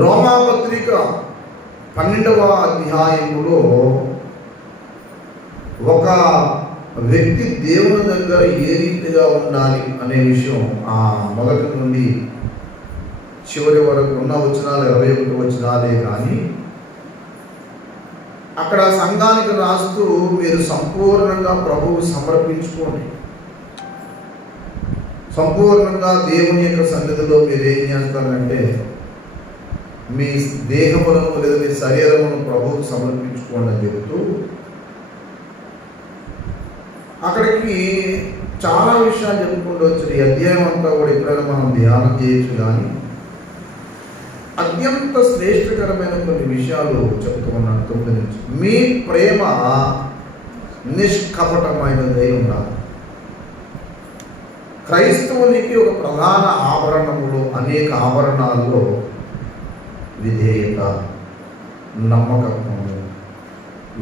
రోమాపత్రిక 12వ అధ్యాయములో ఒక వ్యక్తి దేవుని దగ్గర ఏ రీతిగా ఉండాలి అనే విషయం ఆ మొదటి నుండి చివరి వరకు ఉన్న వచనాలు 21 వచనాలే కానీ అక్కడ సంఘానికి రాస్తూ మీరు సంపూర్ణంగా ప్రభువు సమర్పించుకోండి, సంపూర్ణంగా దేవుని యొక్క సన్నిధిలో మీరు ఏం చేస్తారంటే మీ దేహములను లేదా మీ శరీరమును ప్రభువుకు సమర్పించుకోండి అని చెబుతూ అక్కడికి చాలా విషయాలు చెప్పుకుంటూ వచ్చారు. ఈ అధ్యాయం అంతా కూడా ఎప్పుడైనా మనం ధ్యానం చేయొచ్చు, కానీ అత్యంత శ్రేష్టకరమైన కొన్ని విషయాలు చెప్తూ ఉన్నాను. 9 నుంచి మీ ప్రేమ నిష్కపటమైనదై ఉండాలి. క్రైస్తవునికి ఒక ప్రధాన ఆభరణములు, అనేక ఆభరణాల్లో విధేయత, నమ్మకత్వము,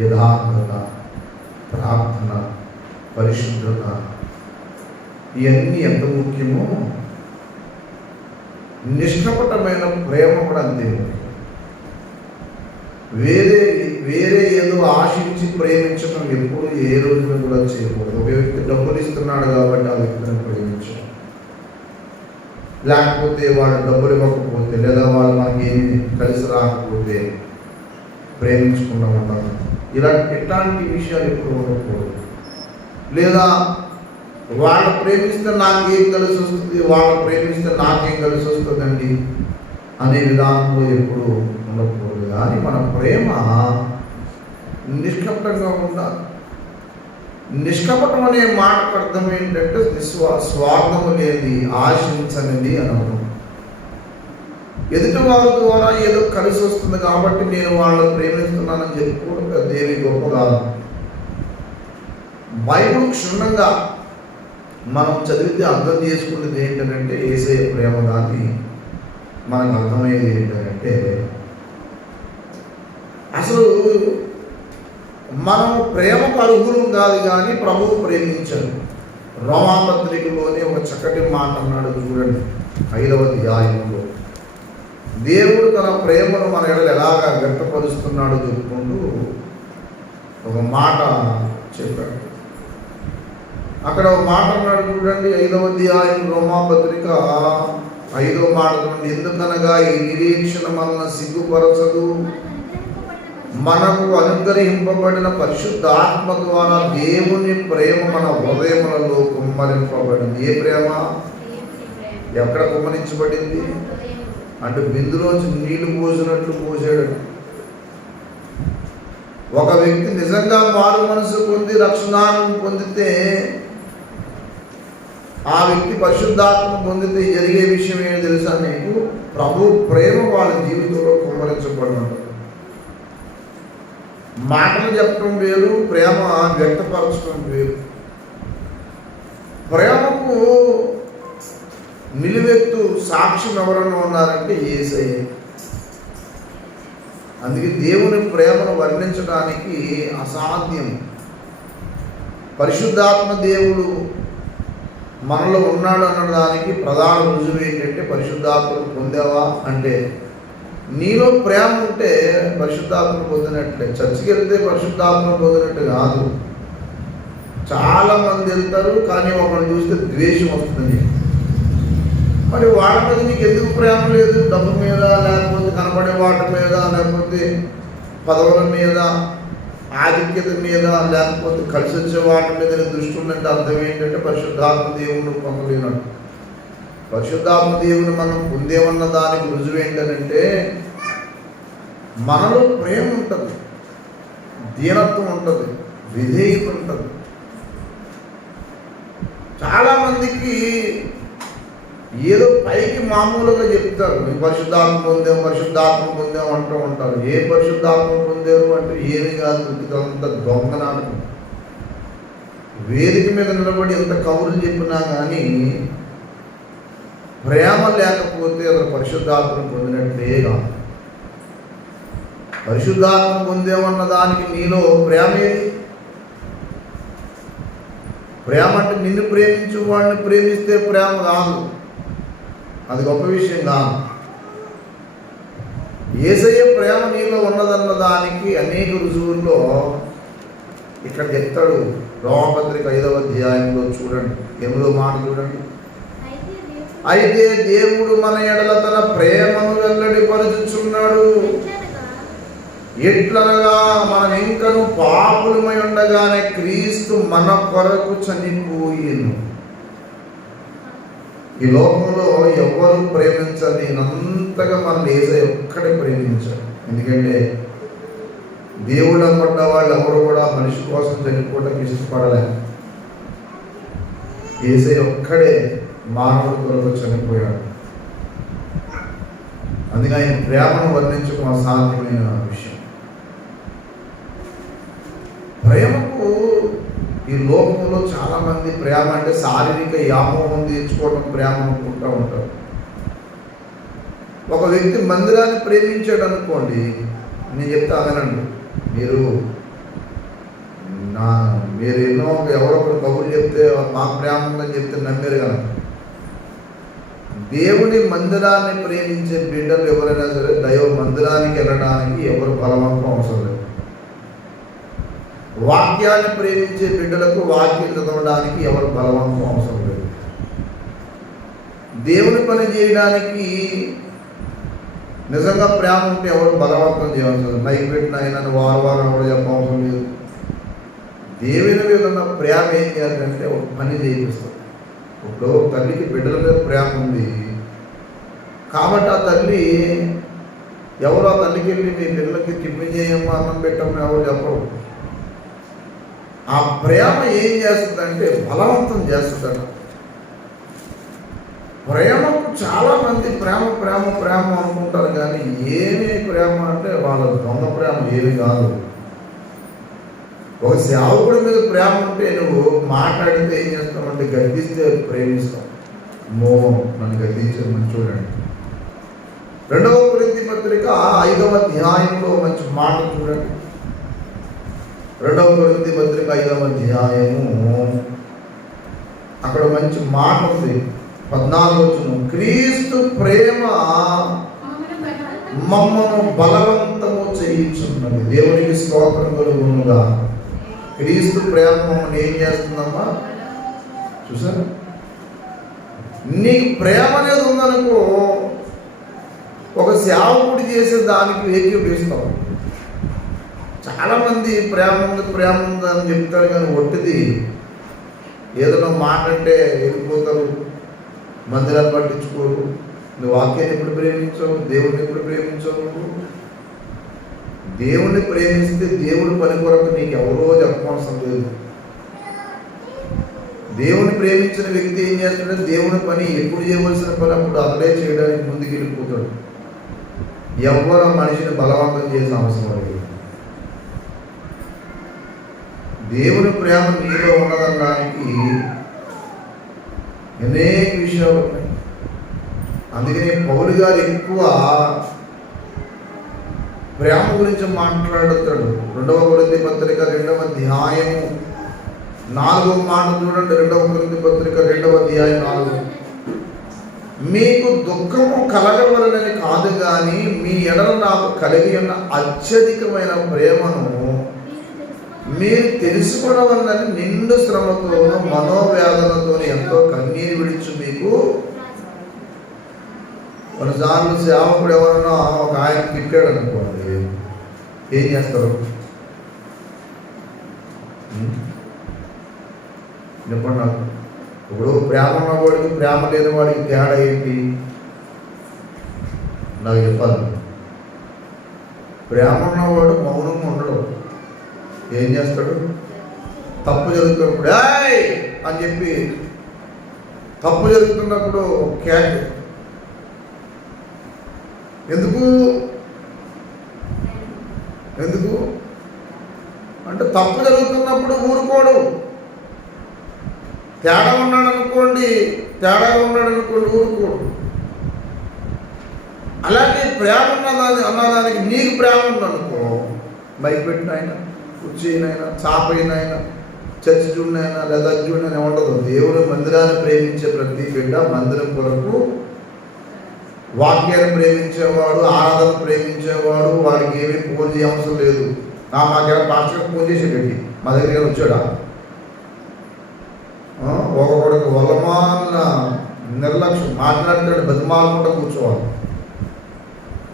యథార్థత, ప్రార్థన, పరిశుద్ధత, ఇవన్నీ ఎంత ముఖ్యమో నిష్కపటమైన ప్రేమ కూడా అంతే ముఖ్యం. వేరే ఏదో ఆశించి ప్రేమించడం ఎప్పుడు ఏ రోజున కూడా చేయకూడదు. ఒక వ్యక్తి డబ్బులు ఇస్తున్నాడు కాబట్టి ఆ వ్యక్తిని ప్రేమించడం, లేకపోతే వాడు డబ్బులు ఇవ్వకపోతే లేదా వాళ్ళు మనకి ఏమి కలిసి రాకపోతే ప్రేమించకుండా ఉండాలి. ఇట్లాంటి విషయాలు ఎప్పుడు ఉండకూడదు. లేదా వాళ్ళు ప్రేమిస్తే నాకేం కలిసి వస్తుంది, వాళ్ళు ప్రేమిస్తే నాకేం కలిసి వస్తుందండి అనే విధానంలో ఎప్పుడు ఉండకూడదు. కానీ మన ప్రేమ నిష్కపటంగా ఉండాలి. నిష్కపటం అనే మాటకు అర్థం ఏంటంటే స్వార్థము లేని, ఆశించనిది అని అర్థం. ఎదుటి వారి ద్వారా ఏదో కలిసి వస్తుంది కాబట్టి నేను వాళ్ళని ప్రేమిస్తున్నానని చెప్పుకోవడం పెద్దేమి గొప్ప కాదు. బైబిల్ క్షుణ్ణంగా మనం చదివితే అర్థం చేసుకునేది ఏంటంటే యేసయ్య ప్రేమ దాన్ని మనకు అర్థమయ్యేది ఏంటంటే అసలు మనం ప్రేమకు అర్హులం కాదు, కానీ ప్రభువు ప్రేమించాడు. రోమాపత్రికలోని ఒక చక్కటి మాట అన్నాడు చూడండి, 5వ అధ్యాయంలో దేవుడు తన ప్రేమను మన ఎడల ఎలాగా వ్యక్తపరుస్తున్నాడో చెప్పుకుంటూ ఒక మాట చెప్పాడు. అక్కడ ఒక మాట అన్నాడు చూడండి, 5వ అధ్యాయం రోమాపత్రిక 5వ మాట నుండి, ఎందుకనగా ఈ నిరీక్షణ మనల్ని సిగ్గుపరచదు, మనకు అనుగ్రహింపబడిన పరిశుద్ధ ఆత్మ ద్వారా దేవుని ప్రేమ మన హృదయములలో కుమ్మరింపబడింది. ఏ ప్రేమ? ఎక్కడ కుమ్మరించబడింది అంటే బిందులోంచి నీళ్లు పోసినట్లు పోసాడు. ఒక వ్యక్తి నిజంగా మారు మనసు పొంది రక్షణాన్ని పొందితే, ఆ వ్యక్తి పరిశుద్ధాత్మ పొందితే జరిగే విషయం ఏంటి తెలుసా నీకు? ప్రభు ప్రేమ వాళ్ళ జీవితంలో కుమ్మరించబడినట్టు. మాటలు చెప్పడం వేరు, ప్రేమ వ్యక్తపరచడం వేరు. ప్రేమకు నిలువెత్తు సాక్ష్యం ఎవరైనా ఉన్నారంటే యేసయ్య. అందుకే దేవుని ప్రేమను వర్ణించడానికి అసాధ్యం. పరిశుద్ధాత్మ దేవుడు మనలో ఉన్నాడు అనడానికి ప్రధాన రుజువు ఏంటంటే పరిశుద్ధాత్మను పొందావా అంటే నీలో ప్రేమ ఉంటే పరిశుద్ధాత్మను పొందినట్లే. చర్చికి వెళ్తే పరిశుద్ధాత్మను పొందినట్టు కాదు. చాలామంది వెళ్తారు కానీ ఒకరిని చూస్తే ద్వేషం వస్తుంది. మరి వాళ్ళ మీద నీకు ఎందుకు ప్రేమ లేదు? డబ్బు మీద, లేకపోతే కనపడే వాటి మీద, లేకపోతే పదవుల మీద, ఆధిక్యత మీద, లేకపోతే కలిసి వచ్చే వాటి మీద దృష్టి ఉందంటే అర్థం ఏంటంటే పరిశుద్ధాత్మ దేవుని పొందలేనట్టు. పరిశుద్ధాత్మ దేవుని మనం పొందేమన్న దానికి రుజువు ఏంటంటే మనలో ప్రేమ ఉంటుంది, దీనత్వం ఉంటుంది, విధేయత ఉంటుంది. చాలామందికి ఏదో పైకి మామూలుగా చెప్తారు, పరిశుద్ధాత్మ పొందాం అంటూ ఉంటారు. ఏ పరిశుద్ధాత్మ పొందారు అంటే ఏమి కాదు, ఇదంత దొంగ నాటకం. వేదిక మీద నిలబడి ఎంత కబుర్లు చెప్పినా కానీ ప్రేమ లేకపోతే అతను పరిశుద్ధాత్మను పొందినట్లే కాదు. పరిశుద్ధాత్మ పొందేమన్న దానికి నీలో ప్రేమ ఏది? ప్రేమ అంటే నిన్ను ప్రేమించు వాడిని ప్రేమిస్తే ప్రేమ కాదు, అది గొప్ప విషయం కాదు. యేసయ్య ప్రేమ నీలో ఉన్నదన్న దానికి అనేక రుజువుల్లో ఇక్కడ చెప్తాడు. రోమపత్రిక 5వ అధ్యాయంలో చూడండి, 8వ మాట చూడండి. అయితే దేవుడు మన ఎడల తన ప్రేమను వెల్లడిపరుచుచున్నాడు. ఎట్లనగా మనం ఇంకను పాపులమై ఉండగానే క్రీస్తు మన కొరకు చనిపోయిను. ఈ లోకంలో ఎవరు ప్రేమించాలి, నేనంతగా మన యేసయ్య ఒక్కడే ప్రేమించాడు. ఎందుకంటే దేవుడు అనుకున్న వాళ్ళు ఎవరు కూడా మనిషి కోసం చనిపోవడానికి ఇష్టపడలేదు. యేసయ్య ఒక్కడే మానవుడి కొరకు చనిపోయాడు. అందుకే ఆయన ప్రేమను వర్ణించడం అసాధ్యమైన విషయం. ప్రేమకు ఈ లోకంలో చాలా మంది ప్రేమ అంటే శారీరక వ్యామోహం తీర్చుకోవడం ప్రేమ అనుకుంటూ ఉంటారు. ఒక వ్యక్తి మందిరాన్ని ప్రేమించాడు అనుకోండి, నేను చెప్తా అదనండి, మీరు ఎన్నో ఎవరో ఒకరు కబుర్లు చెప్తే మాకు ప్రేమ ఉందని చెప్తే నమ్మారు కనుక. దేవుని మందిరాన్ని ప్రేమించే బిడ్డలు ఎవరైనా సరే దైవ మందిరానికి వెళ్ళడానికి ఎవరు బలవంతం అవసరం లేదు. వాక్యాన్ని ప్రేమించే బిడ్డలకు వాక్యం చదవడానికి ఎవరు బలవంతం అవసరం లేదు. దేవుని పని చేయడానికి నిజంగా ప్రేమ ఉంటే ఎవరు బలవంతం చేయవలసిన లేదు. మైక్ పెట్టిన ఆయన వారం కూడా చెప్పవసరం లేదు. దేవుని మీద ఉన్న ప్రేమ ఏం చేయాలంటే ఒక పని చేయిస్తాం. ఇప్పుడు తల్లికి బిడ్డల మీద ప్రేమ ఉంది కాబట్టి ఆ తల్లి ఎవరో ఆ తల్లికి వెళ్ళి మీ పిల్లలకి టిఫిన్ చేయమ్మా అన్నం పెట్టమ్మా ఎవరు చెప్పరు. ఆ ప్రేమ ఏం చేస్తుందంటే బలవంతం చేస్తుందట. ప్రేమకు చాలామంది ప్రేమ ప్రేమ ప్రేమ అనుకుంటారు, కానీ ఏమి ప్రేమ అంటే వాళ్ళ దొంగ ప్రేమ ఏమి కాదు. ఒక సేవకుడి మీద ప్రేమ ఉంటే నువ్వు మాట్లాడితే ఏం చేస్తామంటే గద్దిస్తే ప్రేమిస్తాం. నన్ను గద్దించమని చూడండి. 2వ కొరింథీ పత్రిక 5వ అధ్యాయంలో మంచి మాట చూడండి. 2వ కొరింథీ పత్రిక 5వ అధ్యాయము, అక్కడ మంచి మాట ఉంది. 14వ వచనం, క్రీస్తు ప్రేమ మమ్మను బలవంతము చేయించున్నది. దేవునికి స్తోత్రం కలుగునుగా. క్రీస్తు ప్రేమ మమ్మల్ని ఏం చేస్తుందమ్మా? చూసారు, నీకు ప్రేమ అనేది ఉందనుకో, ఒక సేవకుడు చేసే దానికి ఏకీభవిస్తావు. చాలామంది ప్రేమ ఉంది అని చెప్తారు, కానీ ఒట్టిది ఏదైనా మాట అంటే వెళ్ళిపోతారు, మందిరాలు పట్టించుకోరు. నువ్వు వాక్యాన్ని ఎప్పుడు ప్రేమించావు? దేవుడిని ఎప్పుడు ప్రేమించావు? నువ్వు దేవుణ్ణి ప్రేమిస్తే దేవుడి పని కొరకు నీకు ఎవరో చెప్పవలసిన లేదు. దేవుని ప్రేమించిన వ్యక్తి ఏం చేస్తాడంటే దేవుని పని ఎప్పుడు చేయవలసిన పని అప్పుడు అతడే చేయడానికి ముందుకు వెళ్ళిపోతాడు. ఎవరో మనిషిని బలవంతం చేసే అవసరం లేదు. దేవుని ప్రేమ నీలో ఉన్నదనడానికి అనేక విషయాలు ఉన్నాయి. అందుకనే పౌలు గారు ఎక్కువ ప్రేమ గురించి మాట్లాడుతాడు. 2వ కొరింథీ పత్రిక 2వ అధ్యాయము 4వ మాట చూడండి. 2వ కొరింథీ పత్రిక 2వ అధ్యాయం 4. మీకు దుఃఖము కలగవలనని కాదు, కానీ మీ ఎడల నాకు కలిగి ఉన్న అత్యధికమైన ప్రేమను మీరు తెలుసుకోవలనని నిండు శ్రమతోనూ మనోవేదనతో ఎంతో కన్నీరు విడిచి మీకు. కొన్నిసార్లు సేవకుడు ఎవరన్నా ఒక ఆయన తిట్టాడు అనుకోండి, ఏం చేస్తారు? చెప్పండి నాకు. ఇప్పుడు ప్రేమ ఉన్నవాడికి ప్రేమ లేని వాడికి తేడా ఏంటి నాకు చెప్పాలి. ప్రేమ ఉన్నవాడు మౌనంగా ఉండడు. ఏం చేస్తాడు? తప్పు జరుగుతున్నప్పుడు ఏయ్ అని చెప్పి, తప్పు జరుగుతున్నప్పుడు క్యాట్. ఎందుకు అంటే తప్పు జరుగుతున్నప్పుడు ఊరుకోడు. తేడాగా ఉన్నాడు అనుకోండి ఊరుకోడు. అలాగే ప్రేమ అన్నదానికి నీకు ప్రేమ ఉందనుకో, బైక్ పెట్టిన ఆయన, కుర్చీనైనా, చాపైనైనా, చర్చి చూడనైనా లేదా చూడనైనా ఉండదు. దేవుడు మందిరాన్ని ప్రేమించే ప్రతి బిడ్డ మందిరం కొరకు వాక్యాన్ని ప్రేమించేవాడు, ఆరాధన ప్రేమించేవాడు, వాడికి ఏమీ ఫోన్ చేయ అవసరం లేదు. మాకేమో పాస్టర్ ఫోన్ చేసేటండి, మా దగ్గర వచ్చాడా? ఒకడికి వల్లమాన నిర్లక్ష్యం, మాట్లాడుతాడు, బతిమాలకుండా కూర్చోవాలి.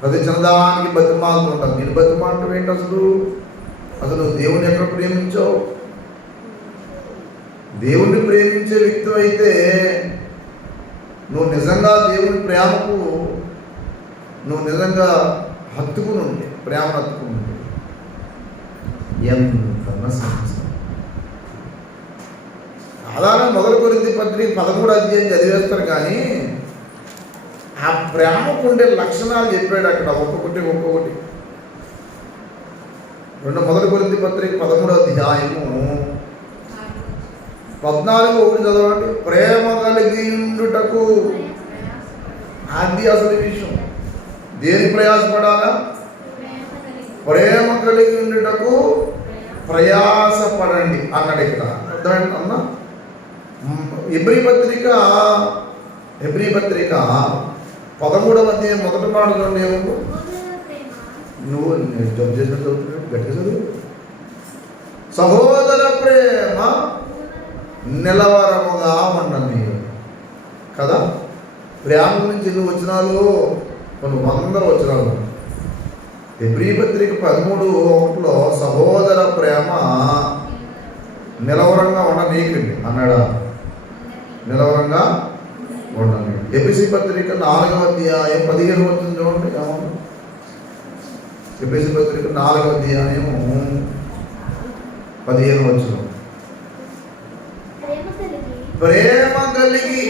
ప్రతి చిన్నదానికి బతిమాలుతుంటాం. నేను బతిమాలటం ఏంటి? అసలు నువ్వు దేవుని ఎక్కడ ప్రేమించావు? దేవుణ్ణి ప్రేమించే వ్యక్తి అయితే నువ్వు నిజంగా దేవుని ప్రేమకు నువ్వు నిజంగా హత్తుకుని ఉంటే, ప్రేమను హత్తుకుని ఉంటే ఎంత సమస్య. సాధారణ 1 కొరింథీ పత్రిక 13వ అధ్యాయం చదివేస్తారు, కానీ ఆ ప్రేమకు ఉండే లక్షణాలు చెప్పాడు అక్కడ ఒక్కొక్కటి. 1 కొరింథీ పత్రిక 13వ అధ్యాయము 14:1 చదవండి. ప్రేమ కలిగి ఉండుటకు, అది అసలు విషయం. దేని ప్రయాసపడాలా? ప్రేమ కలిగి ఉండుటకు ప్రయాసపడండి అన్నాడు ఇక్కడ. అర్థమైందన్నా? హెబ్రీ పత్రిక 13వ అధ్యాయం 1వ మాటలో ఏమో నువ్వు జబ్ చేసిన చదువుతున్నాడు, గట్టిగా చదువు. సహోదర ప్రేమ నిలవరముగా ఉండని కదా. ప్రేమ గురించి ఎన్ని వచనాలు? కొన్ని 100 వచనాలు. హెబ్రీ పత్రిక 13:1 సహోదర ప్రేమ నిలవరంగా ఉండనీకండి అన్నాడా? నిలవరంగా ఉండని. ఎఫెసీ పత్రిక 4వ అధ్యాయం 15వ వచనం చూడండి. ఎఫెసీ పత్రిక 4వ అధ్యాయం 15వ వచనం. ప్రేమ కలిగి,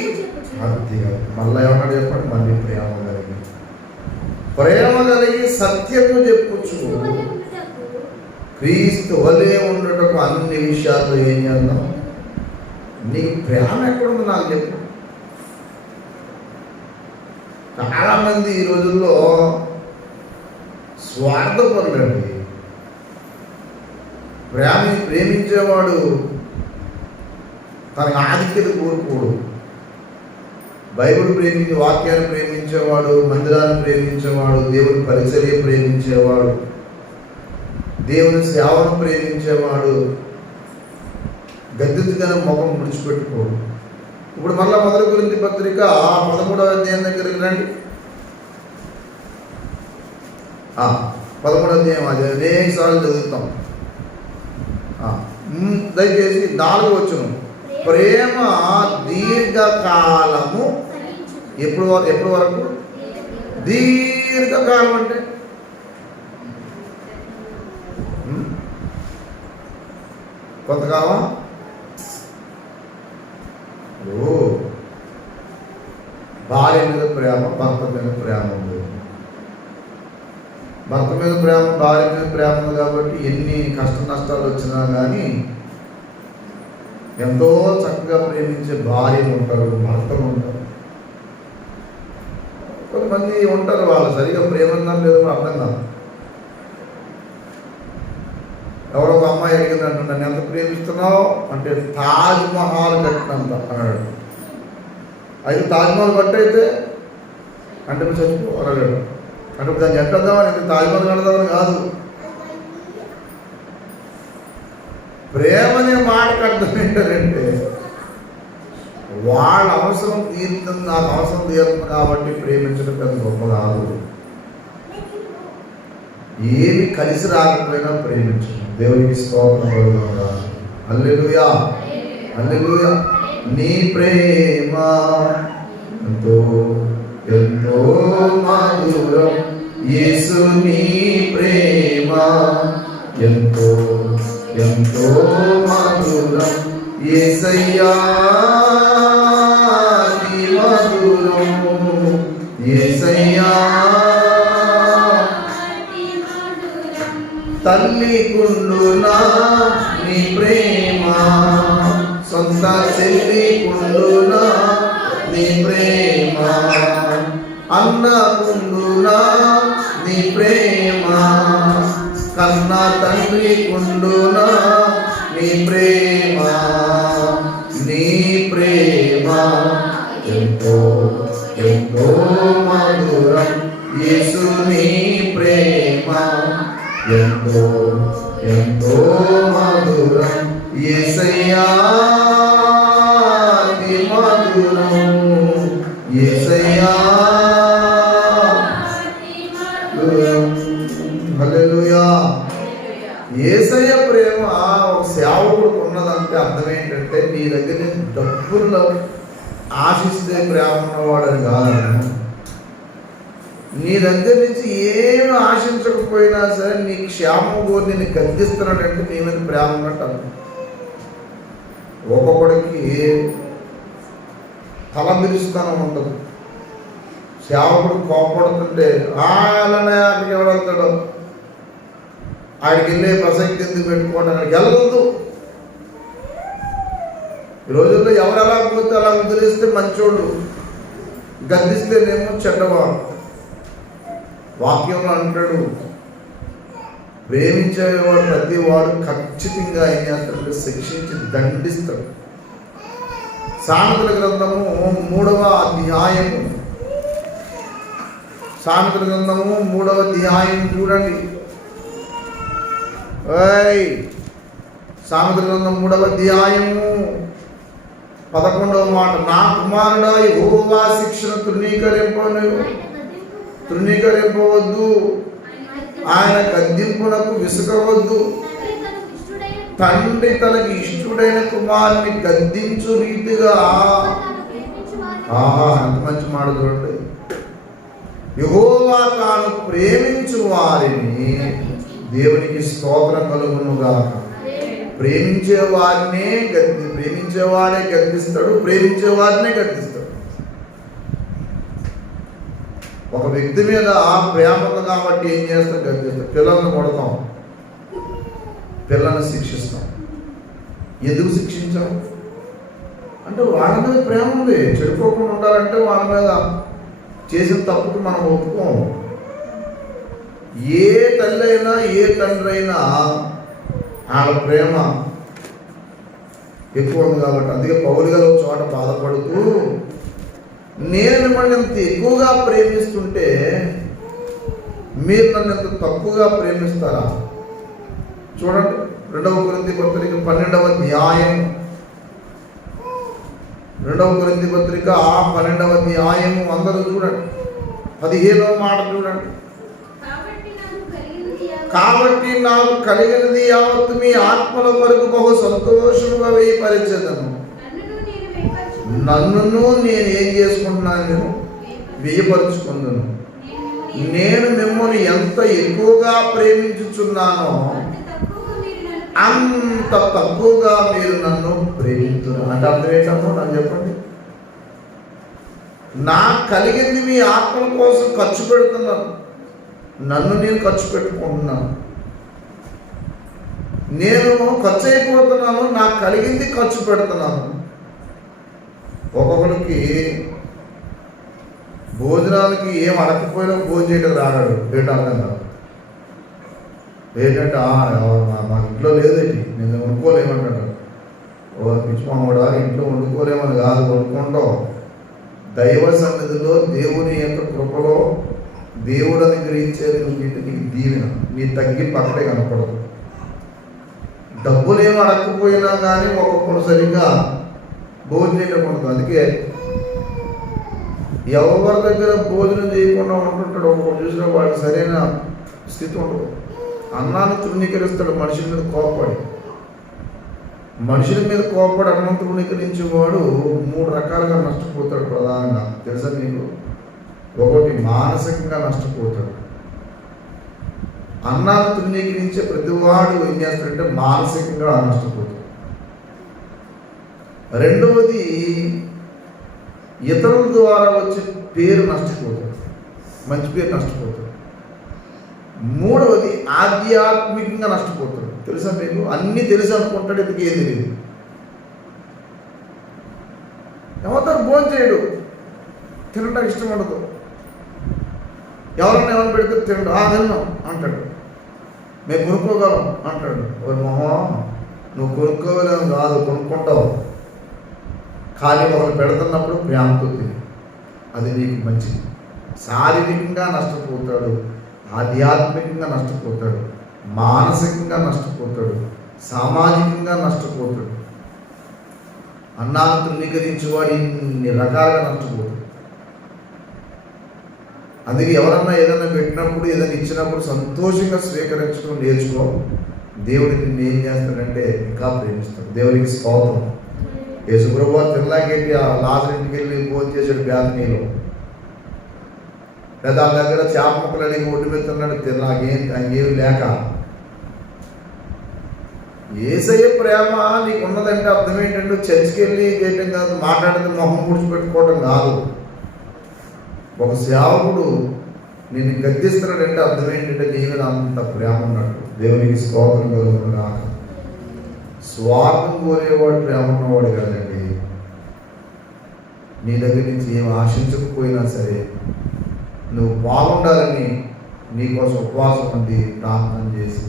అతిగా మళ్ళీ ఏమన్నా చెప్పండి, మళ్ళీ ప్రేమ కలిగి సత్యము చెప్పుచ్చు క్రీస్తు వలే ఉండటకు అన్ని విషయాల్లో ఏం చేద్దాం? నీకు ప్రేమ ఎక్కడుంది నాకు చెప్పు. చాలామంది ఈ రోజుల్లో స్వార్థపరులండి. ప్రేమించేవాడు తనకు ఆధిక్యత కోరుకోడు. బైబిల్ ప్రేమించే, వాక్యాన్ని ప్రేమించేవాడు, మందిరాన్ని ప్రేమించేవాడు, దేవుని పరిచర్య ప్రేమించేవాడు, దేవుని సేవను ప్రేమించేవాడు గద్దెత్తుగానే ముఖం ముడిచిపెట్టుకోడు. ఇప్పుడు మళ్ళీ 1 కొరింథీ పత్రిక 13వ అధ్యాయం దగ్గరికి రండి. 13వ అధ్యాయం అది అనేక సార్లు చదువుతాం. దయచేసి 4వ వచనం. ప్రేమ దీర్ఘకాలము. ఎప్పుడు వరకు? దీర్ఘకాలం అంటే కొంతకాలం. భార్య మీద ప్రేమ, భర్త మీద ప్రేమ ఉంది. భర్త మీద ప్రేమ, భార్య మీద ప్రేమ ఉంది కాబట్టి ఎన్ని కష్ట నష్టాలు వచ్చినా కానీ ఎంతో చక్కగా ప్రేమించే భార్యలు ఉంటారు, భర్తలు ఉంటారు. కొంతమంది ఉంటారు, వాళ్ళు సరిగా ప్రేమ ఉందని లేదో అర్థం కాదు. ఎవరో ఒక అమ్మాయి అడిగిందంట, నన్ను ఎంత ప్రేమిస్తున్నావు అంటే తాజ్ మహల్ కట్టినంత అన్నాడు. అయితే తాజ్ మహల్ కట్టయితే అంటే మీరు చచ్చిపోవాలి అంటే దాన్ని ఎక్కద్దామని, తాజ్ మహల్ కడదామని కాదు. ప్రేమ అనే మాటకు అర్థం ఏంటంటే వాళ్ళ అవసరం తీరుతుంది, నాకు అవసరం తీరుతుంది కాబట్టి ప్రేమించడం పెద్ద గొప్ప కాదు. ఏమి కలిసి రాకపోయినా ప్రేమించడం. దేవునికి స్తోత్రం. హల్లెలూయా, హల్లెలూయా. నీ ప్రేమ ఎంతో ఎంతో మధురం, యేసు నీ ప్రేమ ఎంతో ఎంతో మధురం, యేసయ్యా నీ మధురం, యేసయ్యా. తల్లి కుండునా నీ ప్రేమ, సొంత చెల్లి కుండునా నీ ప్రేమ, అన్న కుండునా నీ ప్రేమ, కన్నా తండ్రి కుండునా నీ ప్రేమ, నీ ప్రేమ ఎంతో ఎంతో మధురం. మధురం యేసుని ప్రేమ ఎంతో ఎంతో మధురం యేసయ్యా అతి మధురం యేసయ్యా హల్లెలూయా. యేసయ్య ప్రేమ ఒక సేవకుడికి ఉన్నదంటే అర్థం ఏంటంటే నీ దగ్గర నుంచి డబ్బులు ఆశిస్తే ప్రేమ ఉన్నవాడని కాదు. నీ దగ్గర నుంచి ఏమి ఆశించకపోయినా సరే నీ క్షేమం కోరి నేను గద్దిస్తున్నాడంటే నీ మీద ప్రేమ ఉన్నట్టు అర్థం. ఒక్కొక్కడికి తల బిరుస్తానం ఉంటుంది. సేవకుడు కోపడుతుంటే అలానే అక్కడికి ఎవరు వెళ్తాడు, ఆడికి వెళ్ళే ప్రసక్తి ఎందుకు పెట్టుకోవడం, అక్కడికి వెళ్ళొద్దు. ఈ రోజుల్లో ఎవరు ఎలా పోతే అలా వదిలేస్తే మంచోడు, గద్దిస్తేనేమో చెడ్డవాడు. వాక్యంలో అంటాడు, ప్రేమించేవాడు ప్రతి వాడు ఖచ్చితంగా ఏం చేస్తాడు, శిక్షించి దండిస్తాడు. సామెతల గ్రంథము 3వ అధ్యాయము, సామెతల గ్రంథము 3వ అధ్యాయం చూడండి. సామెతల గ్రంథం 3వ అధ్యాయము 11వ మాట, నా కుమారుడా యెహోవా శిక్షణ తృణీకరింపవద్దు, ఆయన గద్దింపునకు విసుగవద్దు. తండ్రి తనకి ఇష్టుడైన కుమారుని గద్దించు రీతిగా, ఎంత మంచి మాట చూడండి, యెహోవా తాను ప్రేమించు వారిని, దేవునికి స్తోత్రం కలుగునుగా. ప్రేమించేవాడినే ప్రేమించేవాడే గద్దిస్తాడు, ప్రేమించేవాడినే గద్దిస్తాడు. ఒక వ్యక్తి మీద ప్రేమ ఉంది కాబట్టి ఏం చేస్తాం, గద్దిస్తాం. పిల్లల్ని కొడతాం, పిల్లల్ని శిక్షిస్తాం. ఎందుకు శిక్షించాం అంటే వాళ్ళ మీద ప్రేమ ఉంది. చెడిపోకుండా ఉండాలంటే వాళ్ళ మీద చేసిన తప్పుకు మనం ఒప్పుకోం. ఏ తల్లి అయినా ఏ తండ్రి అయినా వాళ్ళ ప్రేమ ఎక్కువ ఉంది కాబట్టి, అందుకే పౌలు గారు ఒక చోట బాధపడుతూ, నేను మిమ్మల్ని ఎంత ఎక్కువగా ప్రేమిస్తుంటే మీరు నన్ను ఎంత తక్కువగా ప్రేమిస్తారా? చూడండి 2వ కొరింథీ పత్రిక 12వ అధ్యాయం, 2వ కొరింథీ పత్రిక 12వ అధ్యాయం అందరూ చూడండి, 15వ మాట చూడండి. కాబట్టి నాకు కలిగినది యావత్తు మీ ఆత్మల వరకు బహు సంతోషముగా వేయపరిచేదను. నన్ను నేను ఏం చేసుకుంటున్నాను, నేను వేయపరుచుకుందును. నేను మిమ్మల్ని ఎంత ఎక్కువగా ప్రేమించుచున్నానో అంత తక్కువగా మీరు నన్ను ప్రేమిస్తున్నారు. అంటే అర్థం ఏంటమ్మో నాకు చెప్పండి. నాకు కలిగింది మీ ఆత్మల కోసం ఖర్చు పెడుతున్నాను, నన్ను నేను ఖర్చు పెట్టుకుంటున్నాను. నేను ఖర్చు అయిపోతున్నాను, నాకు కలిగింది ఖర్చు పెడుతున్నాను. ఒక్కొక్కరికి భోజనాలకి ఏం అడగకపోయినా భోజనం చేయడం రాగాడు, ఏంటి అర్థం కాదు. ఏంటంటే మా ఇంట్లో లేదేంటి, నేను వండుకోలేమంటాడు. ఓ పిచ్చి మామూడా, ఇంట్లో వండుకోలేమని కాదు, వండుకుంటాం. దైవ సన్నిధిలో దేవుని యొక్క కృపలో దేవుడు అనుగ్రహించేది నీకు దీవెన, నీ తగ్గింపు అక్కడే కనపడదు. డబ్బులు ఏమి అడగకపోయినా కానీ ఒక్కొక్కరు సరిగ్గా భోజనం చేయడం ఉండదు. అందుకే ఎవరి దగ్గర భోజనం చేయకుండా ఉంటుంటాడు, ఒక్కొక్కరు చూసిన వాడికి సరైన స్థితి ఉండదు. అన్నాన్ని తృణీకరిస్తాడు మనుషుల మీద కోపపడి. మనుషుల మీద కోపపడి అన్నం తృణీకరించేవాడు 3 రకాలుగా నష్టపోతాడు. ప్రధానంగా తెలుసా మీకు? ఒకటి మానసికంగా నష్టపోతాడు. అన్నాన్ని తృణీకరించే ప్రతివాడు ఏం చేస్తాడంటే మానసికంగా నష్టపోతాడు. రెండవది ఇతరుల ద్వారా వచ్చే పేరు నష్టపోతాడు, మంచి పేరు నష్టపోతాడు. మూడవది ఆధ్యాత్మికంగా నష్టపోతాడు. తెలుసా మీకు? అన్నీ తెలుసు అనుకుంటాడు, ఇందుకు ఏం తెలియదు. ఎవరితో భోజనం చేయడు, తినడానికి ఇష్టం ఉండదు. ఎవరన్నా ఎవరు పెడితే తినడు, తిన్నాం అంటాడు. మేము కొనుక్కోగలం అంటాడు. ఓ మొహం, నువ్వు కొనుక్కోగలేము కాదు, కొనుక్కుంటావు. కానీ ఒకరు పెడుతున్నప్పుడు ప్రేమతో తిని, అది నీకు మంచిది. శారీరకంగా నష్టపోతాడు, ఆధ్యాత్మికంగా నష్టపోతాడు, మానసికంగా నష్టపోతాడు, సామాజికంగా నష్టపోతాడు. అన్నాన్ని తృణీకరించేవాడు ఇన్ని రకాలుగా నష్టపోతాడు. అందుకే ఎవరన్నా ఏదైనా పెట్టినప్పుడు, ఏదైనా ఇచ్చినప్పుడు సంతోషంగా స్వీకరించడం నేర్చుకో. దేవుడికి నిన్ను ఏం చేస్తాడంటే ఇంకా ప్రేమిస్తాడు. దేవునికి స్తోత్రం. యేసుప్రభువు తినలాగేంటి ఆ లాజరు ఇంటికి వెళ్ళి భోజనం చేశాడు బేతనీలో. లేదా ఆ దగ్గర చేప ముక్కలు అడిగి ఒడ్డు పెడుతున్నాడు, నాకేం లేక. యేసయ్య ప్రేమ నీకు ఉన్నదంటే అర్థం ఏంటంటే చర్చికి వెళ్ళి చేయటం కాదు, మాట్లాడితే మొహం పుడిచిపెట్టుకోవటం కాదు. ఒక సేవకుడు నేను గద్దిస్తున్నాడంటే అర్థం ఏంటంటే నీ మీద అంత ప్రేమ ఉన్నట్టు. దేవునికి స్తోత్రం కలుగునుగా. స్వార్థం కోరేవాడు ప్రేమ ఉన్నవాడు కాదండి. నీ దగ్గర నుంచి ఏం ఆశించకపోయినా సరే నువ్వు బాగుండాలని నీకోసం ఉపవాసం ఉండి ప్రార్థన చేసి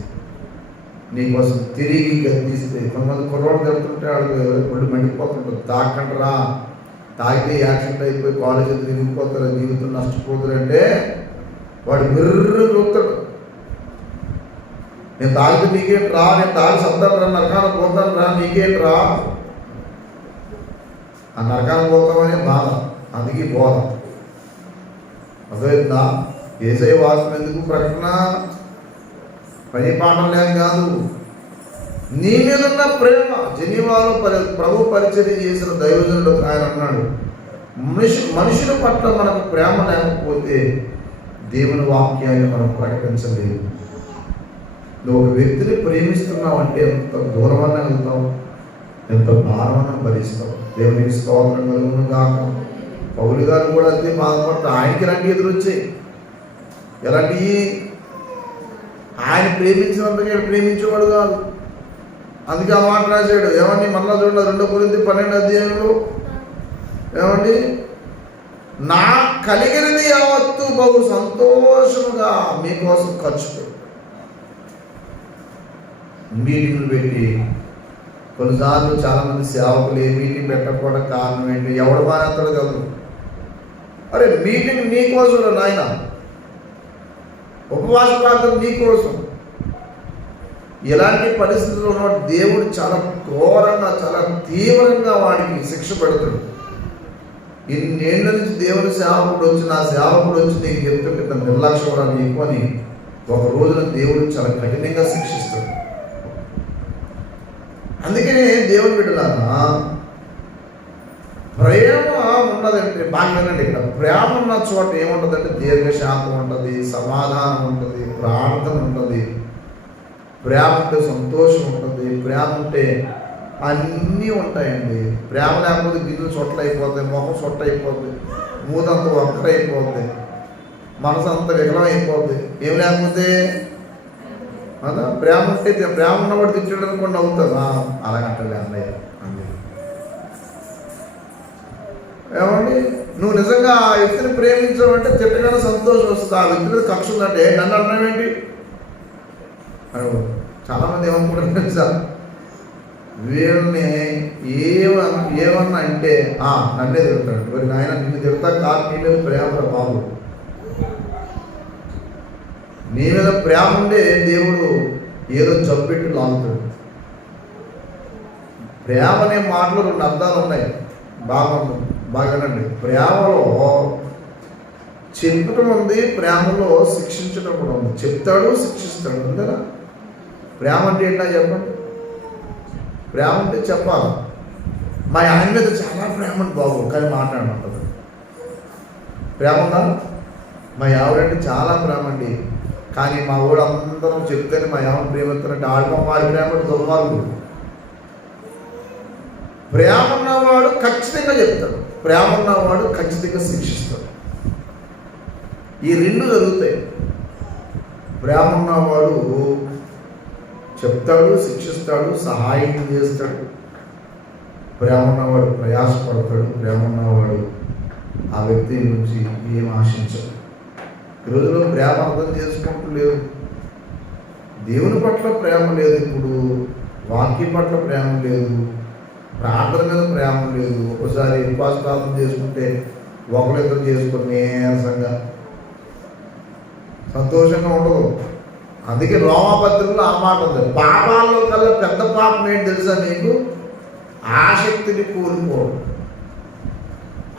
నీకోసం తిరిగి గద్దిస్తే, కొంతమంది కుర్రోడు జరుగుతుంటే వాళ్ళు ఒళ్ళు మండిపోతుంటారు. తాకంటారా, తాగితే యాక్సిడెంట్ అయిపోయి కాలేజీ తిరిగిపోతారు, జీవితం నష్టపోతారంటే వాడు మిర్రు చూస్తాడు. నేను తాగితే నీకేంటి రా, నేను తాగి సర్దాను రా, నరకాన్ని పోతాను రా, నీకేంటి రా. ఆ నరకాన్ని పోతామనే బాధ, అందుకే బోధ. అర్థమైందా? యేసయ్య వాక్యం ఎందుకు ప్రకటన? పని పాఠం లేక కాదు, నీ మీద ఉన్న ప్రేమ. జెనీవాలో ప్రభు పరిచర్య చేసిన దైవజనుడు ఆయన అన్నాడు, మనుషుల పట్ల మనకు ప్రేమ లేకపోతే దేవుని వాక్యాన్ని మనం ప్రకటించలేదు. నువ్వు ఒక వ్యక్తిని ప్రేమిస్తున్నావు అంటే ఎంత దూరమన్నా వెళ్తావు, ఎంత భారమన్నా భరిస్తావు. దేవునికి స్తోత్రం కలుగును గాక. పౌలు గారు కూడా అంతే బాధపడతారు. ఆయనకి ఇలాంటి ఎదురొచ్చాయి. ఎలాంటివి? ఆయన ప్రేమించినంతగా ప్రేమించేవాడు కాదు. అందుకే ఆ మాట రాశాడు. ఏమండి మళ్ళా చూడండి 2 కొరింథీ 12 అధ్యాయంలో ఏమండి, నా కలిగినది యావత్తు బహు సంతోషముగా మీకోసం ఖర్చు పెట్టు. మీటింగ్లు పెట్టి, కొన్నిసార్లు చాలామంది సేవకులు ఏ మీటింగ్ పెట్టకపోవడం కారణం ఏంటి? ఎవడు మానేస్తాడో తెలుసు. అరే మీటింగ్ నీకోసం నాయన, ఉపవాస ప్రార్థన నీకోసం. ఎలాంటి పరిస్థితుల్లో ఉన్న దేవుడు చాలా ఘోరంగా, చాలా తీవ్రంగా వాడికి శిక్ష పెడతాడు. ఇన్నేళ్ల నుంచి దేవుని సేవకుడు వచ్చి, నా సేవకుడు వచ్చి నీకు చెప్తుంటే ఇంత నిర్లక్ష్యం రా నీకు అని ఒక రోజున దేవుడు చాలా కఠినంగా శిక్షిస్తాడు. అందుకనే దేవుని బిడ్డలారా, ప్రేమ ఉన్నదంటే బాగా వినండి. ఇక్కడ ప్రేమ ఉన్న చోట ఏముంటుందంటే దీర్ఘశాంతం ఉంటుంది, సమాధానం ఉంటుంది, ప్రార్థన ఉంటుంది. ప్రేమ ఉంటే సంతోషం ఉంటుంది, ప్రేమ ఉంటే అన్నీ ఉంటాయండి. ప్రేమ లేకపోతే గిన్నెలు సొట్ల అయిపోతాయి, మొహం సొట్ట అయిపోద్ది, మూతంతా ఒక్కటైపోద్ది, మనసు అంతా వికలం అయిపోద్ది. ఏం లేకపోతే అదా ప్రేమ ఉంటే, ప్రేమ ఉన్నవాడు తెచ్చడం అనుకోండి అవుతుంది. అలాగంటలే అన్నయ్య అండి. ఏమండి, నువ్వు నిజంగా ఆ వ్యక్తిని ప్రేమించావంటే తిట్టగానే సంతోషం వస్తుంది. ఆ వ్యక్తి మీద కక్ష ఉందంటే నన్ను అన్నావేంటి అని చాలామంది ఏమనుకుంటారు తెలుసా? వీళ్ళని ఏమన్నా అంటే నన్నే తిరుగుతాడు. మరి నాయన నిన్ను తిరుగుతా కాదు, నీ మీద ప్రేమ బాబు. నీ మీద ప్రేమ ఉండే దేవుడు ఏదో జబ్బెట్టి లాగుతాడు. ప్రేమ అనే మాటలు 2 అర్థాలు ఉన్నాయి. బాగానండి. ప్రేమలో చెప్పటం ఉంది, ప్రేమలో శిక్షించడం కూడా ఉంది. చెప్తాడు, శిక్షిస్తాడు. ఉందా? ప్రేమ అంటే ఏంటో చెప్పండి. ప్రేమ అంటే చెప్పాలి. మా ఆయన మీద చాలా ప్రేమ ఉంది బాబు, కానీ మాట్లాడమంటుంది. ప్రేమ ఉందా? మా ఆవిడంటే చాలా ప్రేమ అండి, కానీ మా ఊడు అందరం చెప్తేనే మా ఆవిడ ప్రేమిస్తారంటే వాడి ప్రేమ దుర్మార్గుడు. ప్రేమ ఉన్నవాడు ఖచ్చితంగా చెప్తాడు, ప్రేమ ఉన్నవాడు ఖచ్చితంగా శిక్షిస్తాడు. ఈ 2 జరుగుతాయి. ప్రేమ ఉన్నవాడు చెప్తాడు, శిక్షిస్తాడు, సహాయం చేస్తాడు. ప్రేమ ఉన్నవాడు ప్రయాసపడతాడు. ప్రేమ ఉన్నవాడు ఆ వ్యక్తి నుంచి ఏం ఆశించడు. ఈ రోజులో ప్రేమ అర్థం చేసుకుంటూ లేదు. దేవుని పట్ల ప్రేమ లేదు, ఇప్పుడు వాక్యం పట్ల ప్రేమ లేదు, ప్రార్థన మీద ప్రేమ లేదు. ఒకసారి ఉపవాస ప్రార్థన చేసుకుంటే ఒకరిద్దరు చేసుకుని నీరసంగా సంతోషంగా ఉండదు. అందుకే రోమపత్రికలో ఆ మాట ఉంది, పాపాల్లో కల్లా పెద్ద పాపం ఏంటి తెలుసా నీకు? ఆసక్తిని కోల్పోవడం.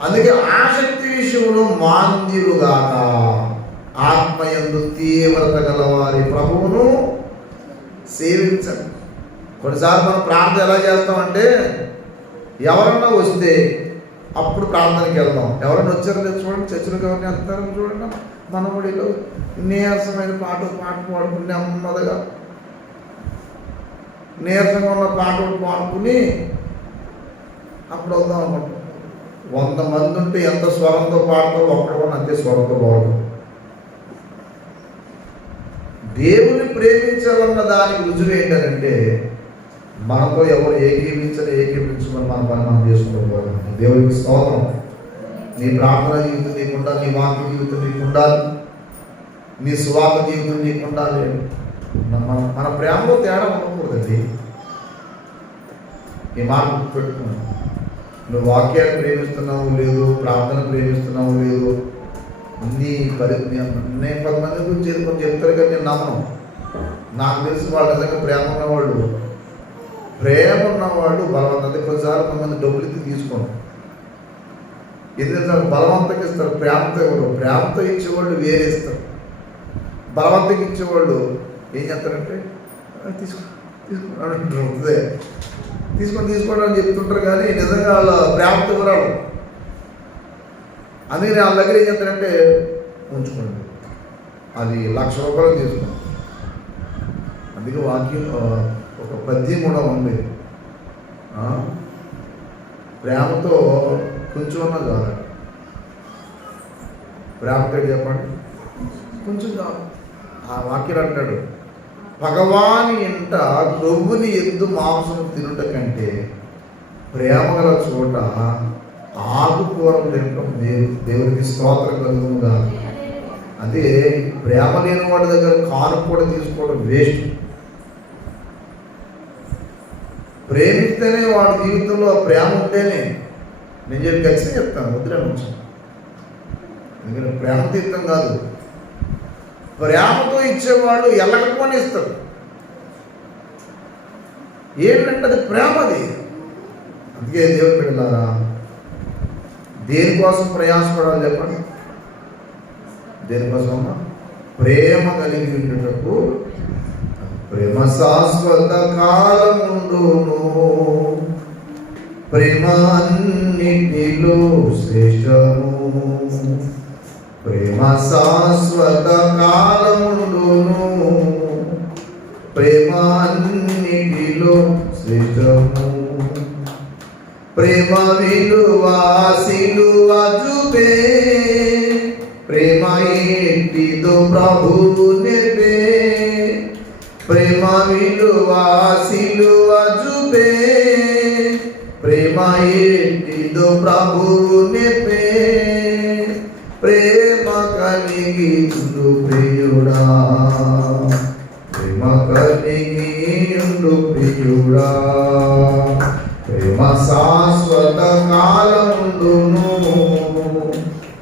అందుకే ఆసక్తి విషయంలో మాంద్యులుగాక ఆత్మయందు తీవ్రత గలవారి ప్రభువును సేవించండి. కొన్నిసార్లు మనం ప్రార్థన ఎలా చేస్తామంటే, ఎవరన్నా వస్తే అప్పుడు ప్రార్థనకి వెళ్దాం. ఎవరైనా వచ్చారో లేదు చూడండి, చర్చలకు ఎవరిని వెళ్తారని చూడండి, మనబడిలో నీరసమైన పాట పాడుకుని నెమ్మదిగా నీరసంగా ఉన్న పాట పాడుకుని అప్పుడు వద్దాం అనుకుంటాం. 100 మంది ఉంటే ఎంత స్వరంతో పాడతారో ఒక్కడు కూడా అంతే స్వరంతో పాడతాం. దేవుని ప్రేమించాలన్న దానికి రుజువు ఏంటంటే, మనతో ఎవరు ఏకీపించమని మన పని మనం చేసుకోవాలి. దేవునికి స్తోత్రం. నీ ప్రార్థన జీవితం నీకు ఉండాలి, నీ వాక్య జీవితం నీకు ఉండాలి, నీ సువార్త జీవితం నీకు ఉండాలి. మన ప్రేమలో తేడా ఉండకూడదండి. ఈ మాట పెట్టుకున్నాను. నువ్వు వాక్యాన్ని ప్రేమిస్తున్నావు లేదు, ప్రార్థన ప్రేమిస్తున్నావు లేదు, నేను 10 మంది గురించి కొంచెం చెప్తారు కానీ నేను నమ్మను. నాకు తెలిసి వాళ్ళు నిజంగా ప్రేమ ఉన్నవాళ్ళు బలవంతం. కొన్నిసార్లు కొంతమంది డబ్బులు ఇచ్చి తీసుకోండి, ఎందుకంటే బలవంతంగా ఇస్తారు, ప్రేమతో ఇవ్వరు. ప్రేమతో ఇచ్చేవాళ్ళు వేరే ఇస్తారు, బలవంతంగా ఇచ్చేవాళ్ళు ఏం చేస్తారంటే తీసుకోండి అని చెప్తుంటారు, కానీ నిజంగా వాళ్ళ ప్రేమతో ఇవ్వరాడు. అందుకని వాళ్ళ దగ్గర ఏం చేస్తారంటే ఉంచుకోండి, అది ₹1,00,000 తీసుకోండి. అందుకే వాక్యం ఒక పద్యం కూడా ఉంది, ప్రేమతో కొంచెం అన్నా కాదు. ప్రేమతో చెప్పండి, కొంచెం కాదు. ఆ వాక్యం అంటాడు, భగవాని ఇంట క్రొవ్వుని ఎద్దు మాంసం తినుట కంటే ప్రేమ గల చోట ఆకుకూరలు తినడం దేవునికి స్తోత్రం కలుగునుగా. అదే ప్రేమ లేని వాడి దగ్గర కానుక కూడా తీసుకోవడం వేస్ట్. ప్రేమిస్తేనే వాడి జీవితంలో ప్రేమ ఉంటేనే, నేను చెప్పి ఖచ్చితంగా చెప్తాను, వద్దులే నుంచి. ఎందుకంటే ప్రేమ తీర్థం కాదు, ప్రేమతో ఇచ్చేవాళ్ళు ఎల్లకపోని ఇస్తారు. ఏంటంటే అది ప్రేమది. అందుకే దేవుని బిడ్డలారా, దేనికోసం ప్రయాసపడాలి చెప్పండి? దేనికోసం? ప్రేమ కలిగి ఉండటకు. ప్రేమ శాశ్వత కాలముండును, ప్రేమ అన్నిటిలో శ్రేష్టము. ప్రేమ శాశ్వత కాలముండును, ప్రేమ అన్నిటిలో శ్రేష్టము. ప్రేమ విలువ సిలువ చూపే, ప్రేమ ఏంటిదో ప్రభువు నేర్పే. ప్రేమ విలువ సిలువ చూపే, ప్రేమ ఏంటిదో ప్రభువు నేర్పే. ప్రేమ కలిగి ఉండు ప్రియుడా, ప్రేమ కలిగి ఉండు ప్రియుడా. ప్రేమ శాశ్వత కాలముండును,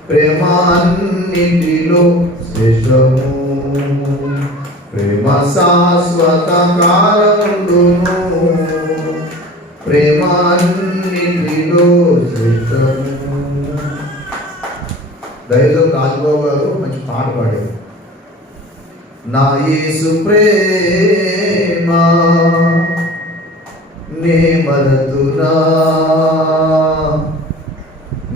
ప్రేమ అన్నిటిలో శ్రేష్టము. ప్రేమ శాశ్వత కాలముండును, ప్రేమ అన్నిటిలో శ్రేష్టము. దయచేసి రాజబాబు గారు మంచి పాట పాడారు. నా యేసు ప్రేమ నే మరతునా,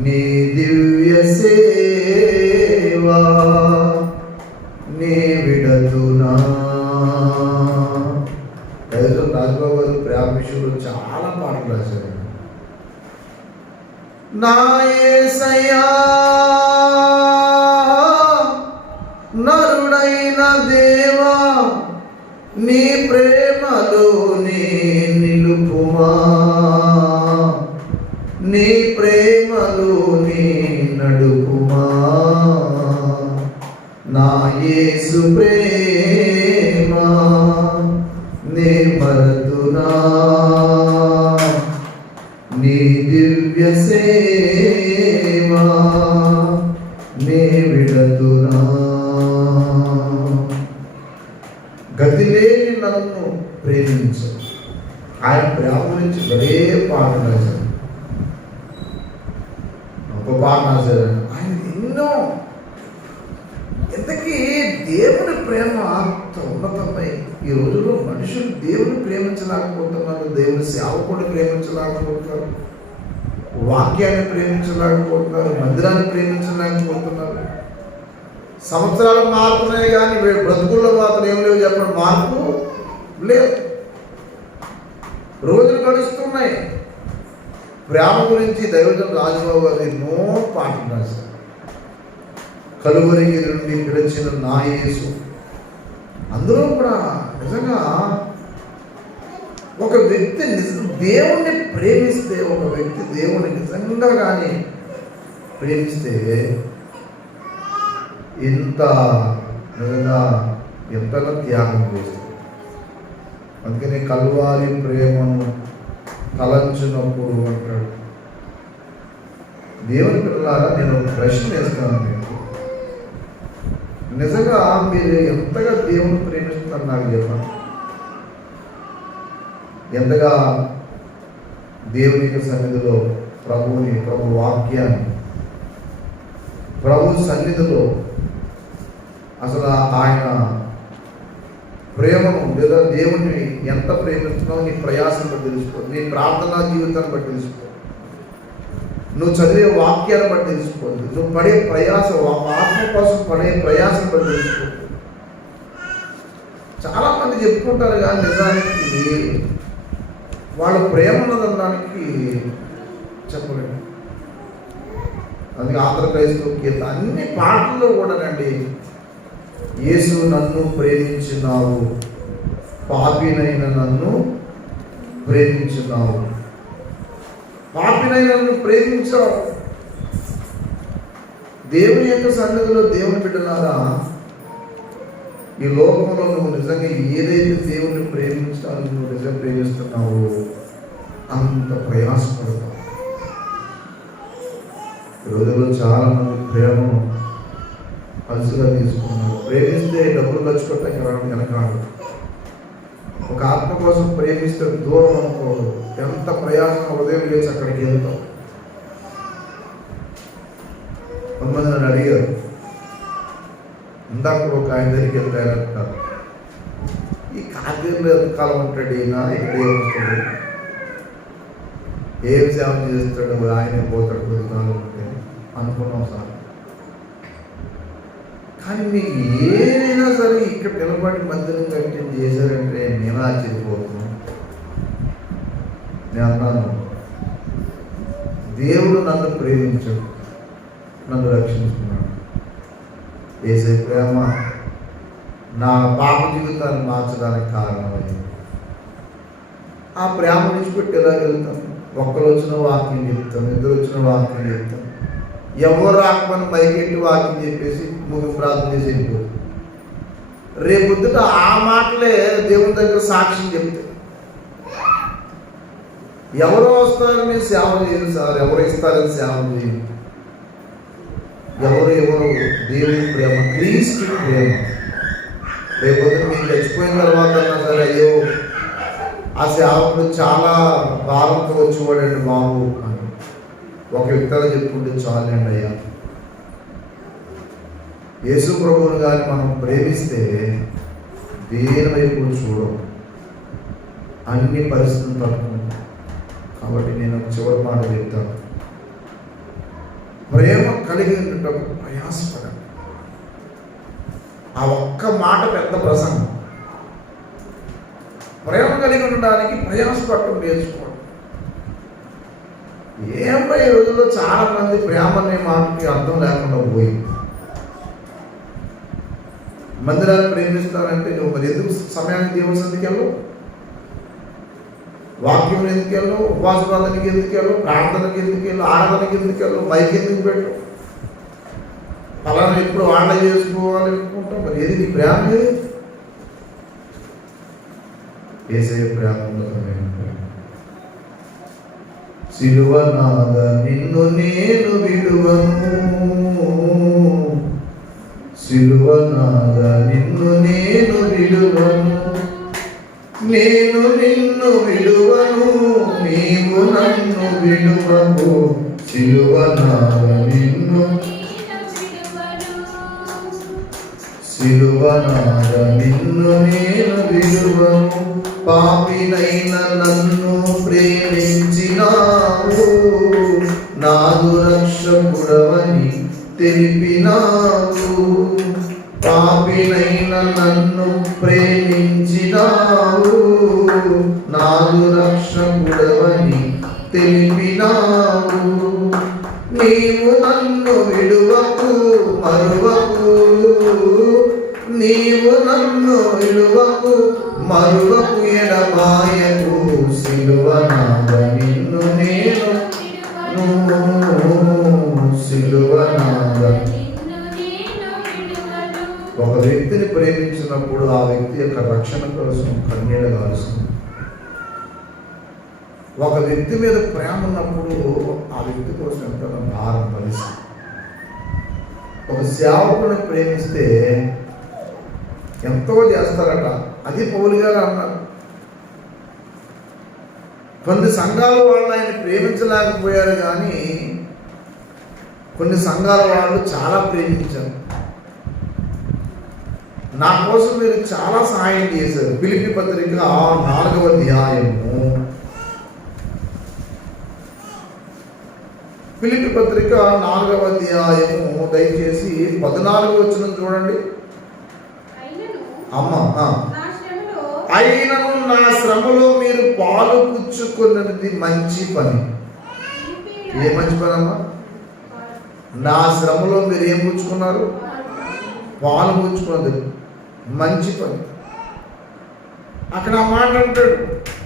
నీ దివ్య సేవా నే విడతునా. రాజబాబు గారు ప్రేమ విషయంలో చాలా పాటలు రాశారు. నా యేసయ్యా నరుడైన దేవా, నీ ప్రేమలో నీ నిలుపుమా, నీ ప్రేమలో నీ నడుపుమా. నా యేసు ప్రేమ నే మరతునా, నీ దివ్య సేవా నే విడతునా. గతి లేని నన్ను ప్రేమించు. ఆయన ప్రేమ గురించి భలే పాట రాశారు, ఒక పాట రాశారు ఆయన ఎన్నో. ఇంతకీ దేవుని ప్రేమ అంత ఉన్నతమై ఈ రోజుల్లో మనుషులు దేవుని ప్రేమించలేకపోతున్నారు, దేవుని సేవకుడిని ప్రేమించలేకపోతున్నారు, వాక్యాన్ని ప్రేమించలేకపోతున్నారు, మందిరాన్ని ప్రేమించలేకపోతున్నారు. సంవత్సరాలు మారుతున్నాయి కానీ బ్రతుకుల్లో మాత్రం ఏం లేవు చెప్పండి, మార్పు లేదు. రోజులు గడుస్తున్నాయి. ప్రేమ గురించి దైవజనుడు రాజబాబు గారు ఎన్నో పాటలు రాశారు. కలువరికి నుండి పిలిచిన నా యేసు, అందులో కూడా నిజంగా ఒక వ్యక్తి దేవుణ్ణి ప్రేమిస్తే, ఒక వ్యక్తి దేవుణ్ణి నిజంగా కానీ ప్రేమిస్తే ఇంత నిజంగా ఎంతగా త్యాగం చేస్తుంది. అందుకని కల్వారి ప్రేమను తలంచినప్పుడు అంటాడు. దేవుని పిల్లలారా, నేను ఒక ప్రశ్న వేస్తాను మీకు. నిజంగా మీరు ఎంతగా దేవుని ప్రేమిస్తున్నారు నాకు చెప్పండి. ఎంతగా దేవుని యొక్క సన్నిధిలో ప్రభువుని, ప్రభు వాక్యాన్ని, ప్రభు సన్నిధిలో అసలు ఆయన ప్రేమను లేదా దేవుణ్ణి ఎంత ప్రేమిస్తున్నావు నీ ప్రయాసం బట్టి తెలుసుకో, నీ ప్రార్థనా జీవితాన్ని బట్టి తెలుసుకో, నువ్వు చదివే వాక్యాన్ని బట్టి తెలుసుకోవాలి, నువ్వు పడే ప్రయాసం, ఆత్మ కోసం పడే ప్రయాసం బట్టి తెలుసుకో. చాలామంది చెప్పుకుంటారు కానీ నిజానికి వాళ్ళ ప్రేమ ఉన్నదనడానికి చెప్పలేము. అందుకే ఆంధ్రప్రదేశ్లో గీత అన్ని పాటల్లో కూడానండి, యేసు నన్ను ప్రేమించినావు, పాపినైన నన్ను ప్రేమించినావు, పాపినైన నన్ను ప్రేమించావు. దేవుని యొక్క సన్నిధిలో దేవుని బిడ్డలారా, ఈ లోకంలో నువ్వు నిజంగా ఏదైతే దేవుణ్ణి ప్రేమించాలని నువ్వు నిజంగా ప్రేమిస్తున్నావో అంత ప్రయాసపడతావు. ఈ రోజుల్లో చాలామంది ప్రేమను అలసిగా తీసుకున్నారు. ప్రేమిస్తే డబ్బులు ఖర్చు పెట్టడానికి రావడం వెనకాడు. ఒక ఆత్మ కోసం ప్రేమిస్తే దూరం అనుకోడు. ఎంత ప్రయాసం ఉదయం లేచి అక్కడికి వెళ్తాం. కొంతమంది నన్ను అడిగారు, ఇందాక ఒక ఆయన దగ్గరికి వెళ్తారంటారు, ఈ కార్యంలో ఎంతకాలం ఉంటాడు ఈయన, ఇక్కడ ఏమొస్తాడు, ఏం సేవ చేస్తాడు, ఆయనే పోతాడు కొద్దికాలం ఉంటే అనుకున్నాం సార్. కానీ మీకు ఏదైనా సరే ఇక్కడ నిలబడి మందిరం కట్టి చేశారంటే నేను ఆశ్చర్యపోతున్నాను. నేను అన్నాను, దేవుడు నన్ను ప్రేమించాడు, నన్ను రక్షించుకున్నాడు. యేసయ్య ప్రేమ నా పాప జీవితాన్ని మార్చడానికి కారణమైంది. ఆ ప్రేమ విడిచిపెట్టి ఎలా వెళ్తాం? ఒక్కరు వచ్చిన వాక్యం చెప్తాం, ఇద్దరు వచ్చిన వాక్యం చెప్తాం, ఎవరు రాకపోయినా మైకెట్టి వాక్యం చెప్పేసి ముగి ప్రార్థన చేసి వెళ్ళిపోతుంది. రేపొద్దుట ఆ మాటలే దేవుని దగ్గర సాక్ష్యం చెప్తే ఎవరు వస్తారని సేవ చేయండి సార్, ఎవరు ఇస్తారని సేవ చేయండి. ఎవరు దేవుని ప్రేమ, క్రీస్తు ప్రేమ. రేపొద్దున మీకు చచ్చిపోయిన తర్వాత అన్నా సరే, అయ్యో ఆ సేవకుడు చాలా భారంతో వచ్చేవాడండి బాబు అని ఒక వ్యక్తిగా చెప్పుకుంటే చాలండి అయ్యా. యేసు ప్రభువుని కానీ మనం ప్రేమిస్తే దేని వైపు చూడం, అన్ని పరిస్థితులు తట్టుకుంటాం. కాబట్టి నేను చివరి మాట చెప్తాను, ప్రేమ కలిగి ఉండటం ప్రయాసపడండి. ఆ ఒక్క మాట పెద్ద ప్రసంగం. ప్రేమ కలిగి ఉండడానికి ప్రయాసపడటం నేర్చుకోండి. ఏమో ఈ రోజుల్లో చాలా మంది ప్రేమ అనే మాటకి అర్థం లేకుండా పోయింది. మందిరాన్ని ప్రేమిస్తానంటే నువ్వు మరి ఎందుకు సమయానికి దేవుని సన్నిధికి వెళ్ళు, వాక్యం ఎందుకు వెళ్ళు, ఉపవాస ప్రార్థనకి ఎందుకు వెళ్ళు, ప్రార్థనకి ఎందుకు వెళ్ళు, ఆరాధనకి ఎందుకు వెళ్ళు, మైకి ఎందుకు పెట్టు, ఫలానా ఎప్పుడు ఆట చేసుకోవాలి అనుకుంటాం. మరి ఏది నీ ప్రేమ? ఏది యేసయ్య ప్రేమ ఉన్నతమైన ప్రేమ. సిలువనాథ నిన్ను నేను విడువను, సిలువనాథ నిన్ను నేను విడువను, నేను నిన్ను విడువను, నీవు నన్ను విడువకు, సిలువనాద నిన్ను సిలువనాద నిన్ను నేను విడువను. పాపినైన నన్ను ప్రేమించినావు, నాదు రక్షకుడవని తెలిపినావు. పాపినైన నన్ను ప్రేమించినావు, నాదు రక్షకుడవని తెలిపినావు. నీవు నన్ను విడువకు మరువకు, నీవు నన్ను విడువకు మరువకు, ఎడబాయకు, సిలువనాద నిన్ను నేను సిలువనాద. ఒక వ్యక్తిని ప్రేమించినప్పుడు ఆ వ్యక్తి యొక్క రక్షణ కోసం కన్నీళ్లు కాల్సింది. ఒక వ్యక్తి మీద ప్రేమ ఉన్నప్పుడు ఆ వ్యక్తి కోసం ఎంత భారం కలిసి. ఒక సేవకుని ప్రేమిస్తే ఎంతో చేస్తారట. అది పౌలు గారు అన్నారు. కొన్ని సంఘాల వాళ్ళు ఆయన ప్రేమించలేకపోయారు, కానీ కొన్ని సంఘాల వాళ్ళు చాలా ప్రేమించారు. నా కోసం మీరు చాలా సహాయం చేశారు. ఫిలిప్పీ పత్రిక 4వ అధ్యాయము, ఫిలిప్పీ పత్రిక 4వ అధ్యాయము దయచేసి 14వ వచనం చూడండి. అయినను నా శ్రమలో మీరు పాలు పుచ్చుకున్నది మంచి పని. ఏ మంచి పని అమ్మా? నా శ్రమలో మీరు ఏం పుచ్చుకున్నారు? పాలు పుచ్చుకున్నది మంచి పని. అక్కడ ఆ మాట అంటాడు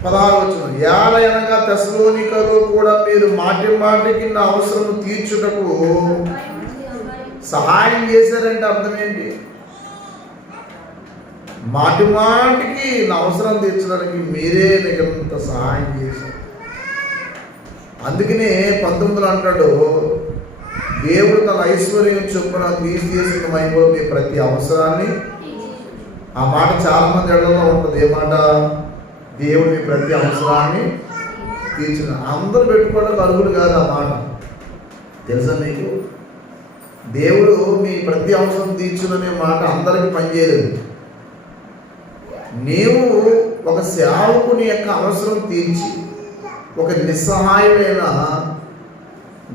16వ వచనం, ఏలయనగా తెస్సలోనికలో కూడా మీరు మాటి మాటికి నా అవసరం తీర్చుటకు సహాయం చేశారంటే అర్థం ఏంటి? మాటి మాటికి నా అవసరం తీర్చడానికి మీరే నీకంత సహాయం చేశారు. అందుకనే 19లో అంటాడు, దేవుడు తన ఐశ్వర్యం చొప్పున క్రీస్తు చేసిన మహిమలో మీ ప్రతి అవసరాన్ని. ఆ మాట చాలా మంది ఎడలో ఉంటుంది. ఏ మాట? దేవుడు మీ ప్రతి అవసరాన్ని తీర్చిన. అందరూ పెట్టుకోవడానికి అర్హులు కాదు ఆ మాట. తెలుసా మీకు? దేవుడు మీ ప్రతి అవసరం తీర్చుననే మాట అందరికీ పనిచేయలేదు. నీవు ఒక సేవకుని యొక్క అవసరం తీర్చి, ఒక నిస్సహాయుడైన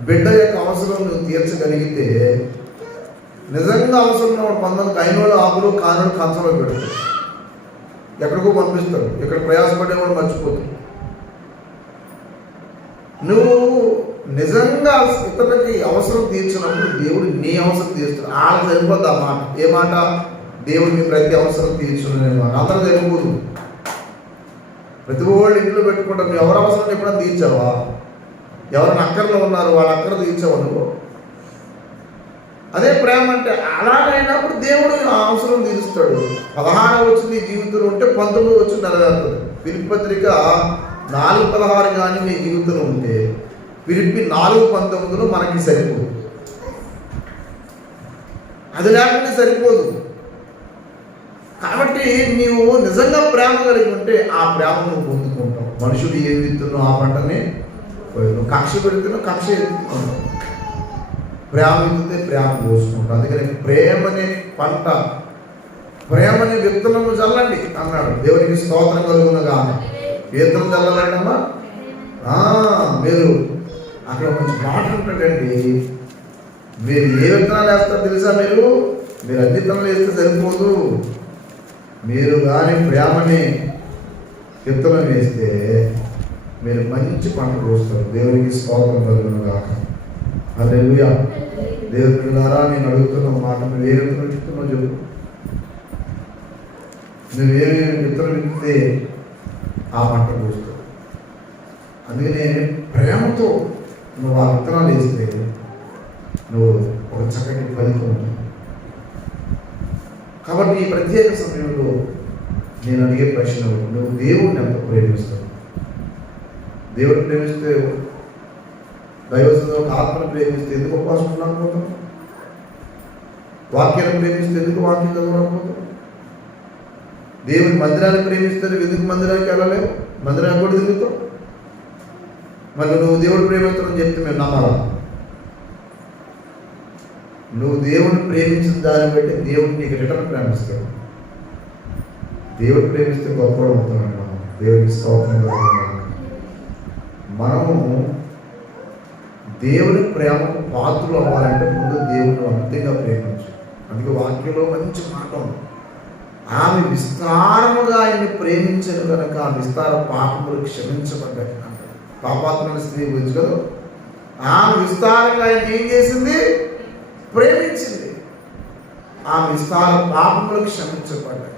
బిడ్డ యొక్క అవసరం నువ్వు తీర్చగలిగితే, నిజంగా అవసరం ఉన్న 10 అయినోళ్ళు ఆకులు కానుడు కంచంలో పెడతాడు, ఎక్కడికో పంపిస్తాడు. ఇక్కడ ప్రయాసపడేవాడు మర్చిపోతాడు. నువ్వు నిజంగా ఇతరులకి అవసరం తీర్చినప్పుడు దేవుడు నీ అవసరం తీర్చుతాడు. వాళ్ళకి సరిపోద్ది ఆ మాట. ఏ మాట? దేవుడు మీ ప్రతి అవసరం తీర్చునే మాట. అందరూ సరిపోదు. ప్రతి వాళ్ళు ఇంట్లో పెట్టుకుంటాం. నువ్వు ఎవరి అవసరం ఎప్పుడైనా తీర్చావా? ఎవరైనా అక్కర్లో ఉన్నారు, వాళ్ళ అక్కర తీర్చావా నువ్వు? అదే ప్రేమ అంటే. అలాగైనప్పుడు దేవుడు ఆ అవసరం తీరుస్తాడు. 16 వచ్చి నీ జీవితంలో ఉంటే 19 వచ్చి నెరవేరుతుంది. ఫిలిప్పీ పత్రిక 4:16 కానీ నీ జీవితంలో ఉంటే ఫిలిప్పీ 4:19 మనకి సరిపోదు. అది లేకపోతే సరిపోదు. కాబట్టి నీవు నిజంగా ప్రేమ కలిగి ఉంటే ఆ ప్రేమ నువ్వు పొందుకుంటావు. మనుషుడు ఏం విత్తున్నో ఆ పంటనే నువ్వు కక్ష పెడుతున్నావు, కక్ష ఎత్తుతున్నావు. ప్రేమ ఎత్తితే ప్రేమ పోసుకుంటావు. అందుకని ప్రేమనే పంట, ప్రేమని విత్తనము చల్లండి అన్నాడు. దేవునికి స్తోత్రం కలుగునగా. విత్తనం చల్లాలంటమ్మా. మీరు అక్కడ మంచి మాట ఉంటాడండి. మీరు ఏ విత్తనాలు వేస్తారో తెలుసా? మీరు అన్ని విత్తనాలు వేస్తే సరిపోదు. మీరు కానీ ప్రేమని విత్తనం వేస్తే మీరు మంచి పంట కోస్తారు. దేవునికి స్తోత్రం కలుగునుగా. హల్లెలూయా. దేవుని ద్వారా నేను అడుగుతున్న మాట, నువ్వు ఏ విత్తనం విత్తుతున్నావు చెప్పు. నువ్వేమి విత్తనం విత్తితే ఆ పంట కోస్తావు. అందుకనే ప్రేమతో నువ్వు ఆ విత్తనాలు వేస్తే నువ్వు ఒక చక్కటి ఫలితం ఉంటుంది. కాబట్టి ఈ ప్రత్యేక సమయంలో నేను అడిగే ప్రశ్న, నువ్వు దేవుడిని ఎంత ప్రేమిస్తావు? దేవుడిని ప్రేమిస్తే, దైవజనుడు ఒక ఆత్మను ప్రేమిస్తే ఎందుకు ఉపవాసం ఉండకపోతాం? వాక్యాన్ని ప్రేమిస్తే ఎందుకు వాక్యం చదవకపోతాం? దేవుని మందిరాన్ని ప్రేమిస్తారు, ఎందుకు మందిరానికి వెళ్ళలేవు? మందిరానికి కూడా తిరుగుతావు. మళ్ళీ నువ్వు దేవుడు ప్రేమిస్తానని చెప్తే మేము నమ్మాలా? నువ్వు దేవుడిని ప్రేమించిన దాన్ని బట్టి దేవుడు నీకు రిటర్న్ ప్రేమిస్తాడు. దేవుడు ప్రేమిస్తే గొప్పవాడు అవుతామండి. మనం దేవుడికి స్తోత్రం. మనము దేవుని ప్రేమకు పాత్రలు అవ్వాలంటే ముందు దేవుడు అంతగా ప్రేమించు. అందుకే వాక్యంలో మంచి మాట ఉంది. ఆమె విస్తారముగా ఆయన్ని ప్రేమించను కనుక ఆ విస్తార పాపములు క్షమించబడ్డాయి. పాపాత్మైన స్త్రీ గురించి కదా, ఆమె విస్తారంగా ఆయన ఏం చేసింది? ప్రేమించింది. ఆ విస్తార పాపములు క్షమించబడ్డాయి.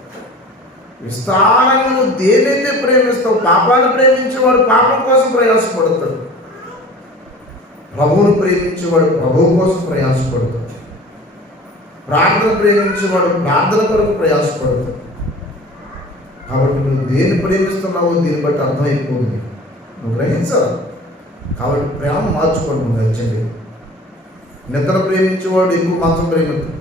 విస్తారంగా నువ్వు దేనైతే ప్రేమిస్తావు, పాపాన్ని ప్రేమించేవాడు పాపం కోసం ప్రయాసపడతాడు, ప్రభువును ప్రేమించేవాడు ప్రభువు కోసం ప్రయాసపడతాడు, ప్రార్థన ప్రేమించేవాడు ప్రార్థన కొరకు ప్రయాసపడతాడు. కాబట్టి నువ్వు దేన్ని ప్రేమిస్తున్నావో దీన్ని బట్టి అర్థమైపోతుంది, నువ్వు గ్రహించాలి. కాబట్టి ప్రేమ మార్చుకోండి. నువ్వు నచ్చండి. నిద్ర ప్రేమించేవాడు ఎక్కువ మంచం ప్రేమిస్తాడు,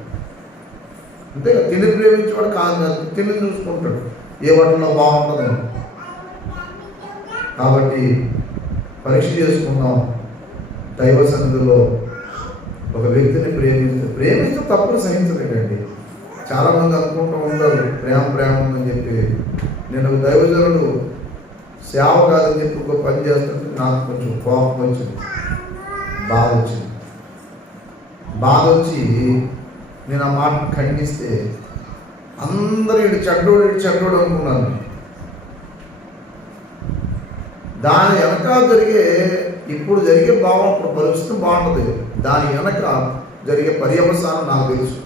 అంతేగా. తిండి ప్రేమించేవాడు కాదు, తిండిని చూసుకుంటాడు, ఏ వాటిలో బాగుంటుందని. కాబట్టి పరీక్ష చేసుకుందాం. దైవ సన్నిధిలో ఒక వ్యక్తిని ప్రేమిస్తే తప్పులు సహించలేదండి. చాలామంది అనుకుంటూ ఉంటారు ప్రేమ ఉందని చెప్పి. నేను ఒక దైవజనుడు సేవ కాదని చెప్పి ఒక పని చేస్తుంటే నాకు కొంచెం కోపం వచ్చింది, బాధ వచ్చి నేను ఆ మాట ఖండిస్తే అందరూ ఇటు చెడ్డోడు అనుకున్నాను. దాని వెనక ఇప్పుడు జరిగే భావం అప్పుడు పరిస్థితి బాగుంటుంది. దాని వెనక జరిగే పర్యవసానం నాకు తెలుసు.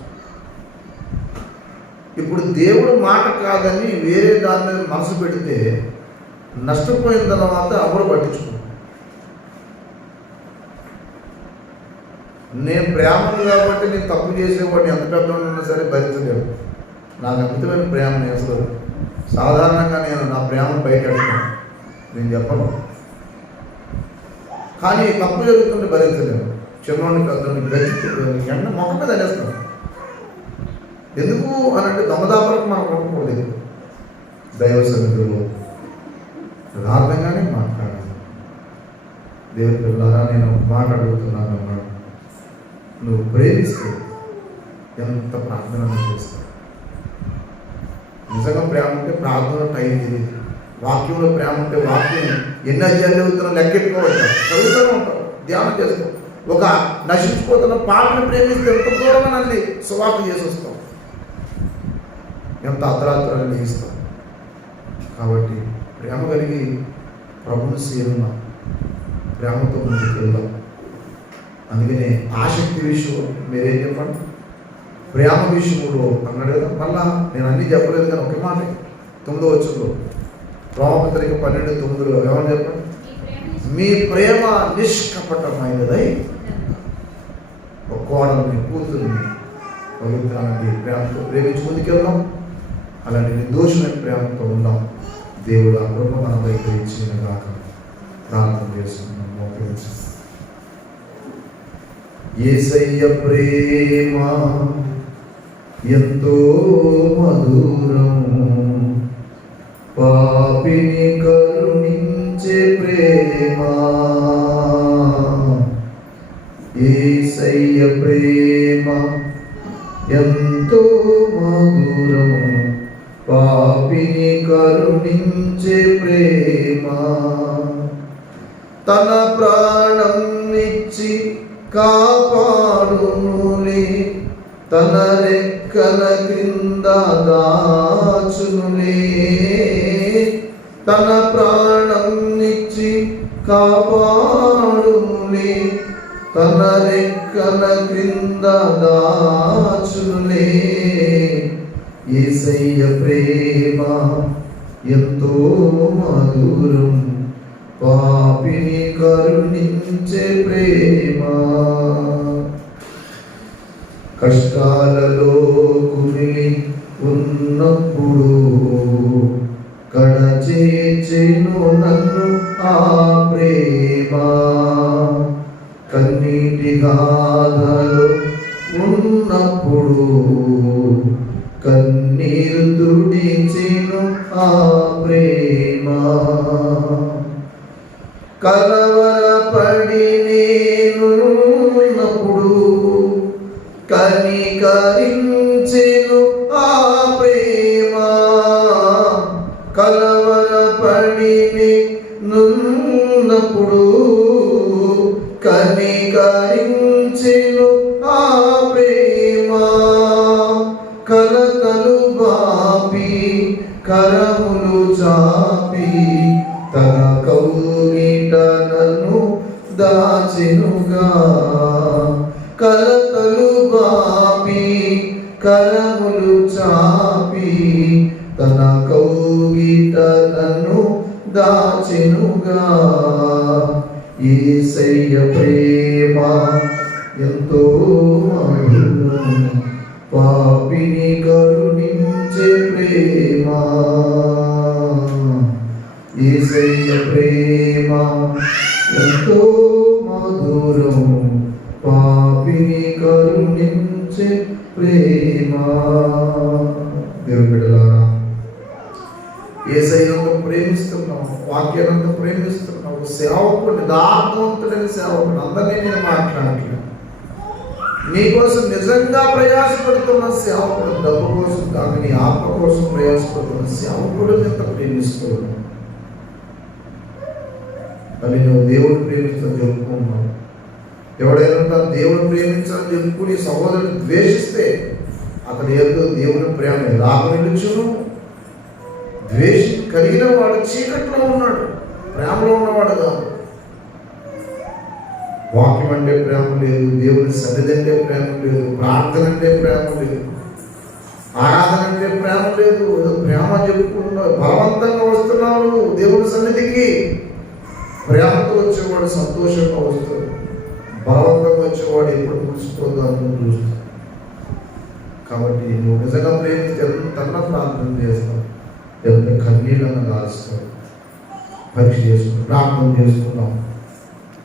ఇప్పుడు దేవుడు మాట కాదని వేరే దాని మీద మనసు పెడితే నష్టపోయిన తర్వాత ఎవరు పట్టించుకో. నేను ప్రేమను కాబట్టి నేను తప్పు చేసేవాడిని ఎంత పెద్ద ఉన్నా సరే భరించలేవు. నాకు అద్భుతమైన ప్రేమ అసలు సాధారణంగా నేను నా ప్రేమను బయటపెడతాను, నేను చెప్పను. కానీ తప్పు జరుగుతుంటే భరించలేము. చిన్నోడిని పెద్దోడిని గచ్చి ఎండ మొక్క మీద అనేస్తాను. ఎందుకు అని అంటే దొంగదాపలకు మనం కొనుక్కోలేదు. దైవ సన్నిధిలో యథార్థంగానే మాట్లాడాలి. దేవుని పిల్లలారా, నేను మాట్లాడుతున్నాను అన్నాడు. నువ్వు ప్రేమిస్తే ఎంత ప్రార్థన చేస్తావు. నిజంగా ప్రేమ ఉంటే ప్రార్థన టైం తెలియదు. వాక్యంలో ప్రేమ ఉంటే వాక్యం ఎన్ని అధ్యాయాలు చదువుతున్నా లెక్కెట్టుకోవచ్చు, చదువుతూనే ఉంటావు, ధ్యానం చేస్తావు. ఒక నశించిపోతున్న పాటను ప్రేమిస్తే ఎంత దూరంగా నన్ను సువార్త చేసి వస్తావు, ఎంత అర్ధరాత్రాలు లేస్తావు. కాబట్టి ప్రేమ కలిగి ప్రభుని సేవ ప్రేమతో ముందుకు వెళ్దాం. అందుకనే ఆసక్తి విషయం మీరేం చెప్పండి, ప్రేమ విషయంలో అన్నాడు కదా. మళ్ళా నేను అన్నీ చెప్పలేదు కానీ ఒక మాట 9వ వచనంలో రోమపత్రిక 12:9 ఏమని చెప్పండి, మీ ప్రేమ నిష్కపటమైనదై ఒక కోడల్ని కూతుర్ని పవిత్రాన్ని ప్రేమతో ప్రేమించి ముందుకెళ్దాం. అలాంటి నిర్దోషమైన ప్రేమతో ఉందాం. దేవుడు ఆ కృప మన దగ్గర ఇచ్చిన దాకా ప్రార్థన చేస్తున్నాం. యేసయ్య ప్రేమ ఎంతో మధురం, పాపిని కరుణించే ప్రేమ. యేసయ్య ప్రేమ ఎంతో మధురం, పాపిని కరుణించే ప్రేమ. తన ప్రాణం ఇచ్చి కాపాడునులే, తన రెక్కల క్రింద దాచునులే. తన ప్రాణం ఇచ్చి కాపాడునులే, తన రెక్కల క్రింద దాచునులే. యేసయ్య ప్రేమ ఎంతో మధురం, పాపిని కరుణించే ప్రేమ. కష్టాలలో కుమిలి ఉన్నప్పుడు కడచేచెను నన్ను ఆ ప్రేమ. కన్నీటి గాథలో ఉన్నప్పుడు కన్నీరు తుడిచెను ఆ ప్రేమ. కలవరపడి నేనున్నప్పుడు కనికరించెను ఆ ప్రేమ. కలవరపడి నేనున్నప్పుడు కనికరించెను ఆ ప్రేమ. కలతలు బాపి కరములు చాపి తన కౌగిట నన్ను దాచెనుగా. కలతలు బాపి కరములు చాపి తన కౌగిట నన్ను దాచెనుగా. యేసయ్య ప్రేమ ఎంతో మధురం, పాపిని కరుణించే ప్రేమ. యేసయ్య ప్రేమ ఎంతో మధురం, పాపిని కరుణించే ప్రేమ. దేవుని బిడ్డలారా, యేసయ్యను ప్రేమిస్తున్నావు, వాక్యాలను ప్రేమిస్తున్నావు, సేవకుడు యథార్థవంతుడైన సేవకుడు. అందరినీ నేను మాట్లాడట్లేదు. నీకోసం నిజంగా ప్రయాసపడుతున్న సేవకుడు, డబ్బు కోసం కాదు నీ ఆత్మ కోసం ప్రయాసపడుతున్న సేవకుడు ఎంత ప్రేమిస్తున్నావు. అని నువ్వు దేవుడు ప్రేమిస్తాను చెప్పుకున్నావు. ఎవడైనా తను దేవుడు ప్రేమించాలని చెప్పుకుని సహోదరుని ద్వేషిస్తే అతని ఏదో దేవుని ప్రేమ ఎలాగ నిలుచును. ద్వేషం కలిగిన వాడు చీకట్లో ఉన్నాడు, ప్రేమలో ఉన్నవాడు కాదు. వాక్యం అంటే ప్రేమ లేదు, దేవుని సన్నిధి అంటే ప్రేమ లేదు, ప్రార్థన అంటే ప్రేమ లేదు, ఆరాధన అంటే ప్రేమ లేదు. ప్రేమ చెప్పుకుంటున్నావు, బలవంతంగా వస్తున్నావు దేవుని సన్నిధికి. ప్రేమతో వచ్చేవాడు సంతోషంగా వస్తాడు, బలవంతంగా వచ్చేవాడు ఎప్పుడు ముగిసిపోతుందో అని చూస్తాడు. కాబట్టి నువ్వు నిజంగా ప్రేమిస్తే ఎంతన్నా ప్రార్థన చేస్తావు, ఎంత కన్నీళ్ళన్నా కాలుస్తావు. పరీక్ష చేసుకున్నావు, ప్రార్థన చేసుకున్నావు.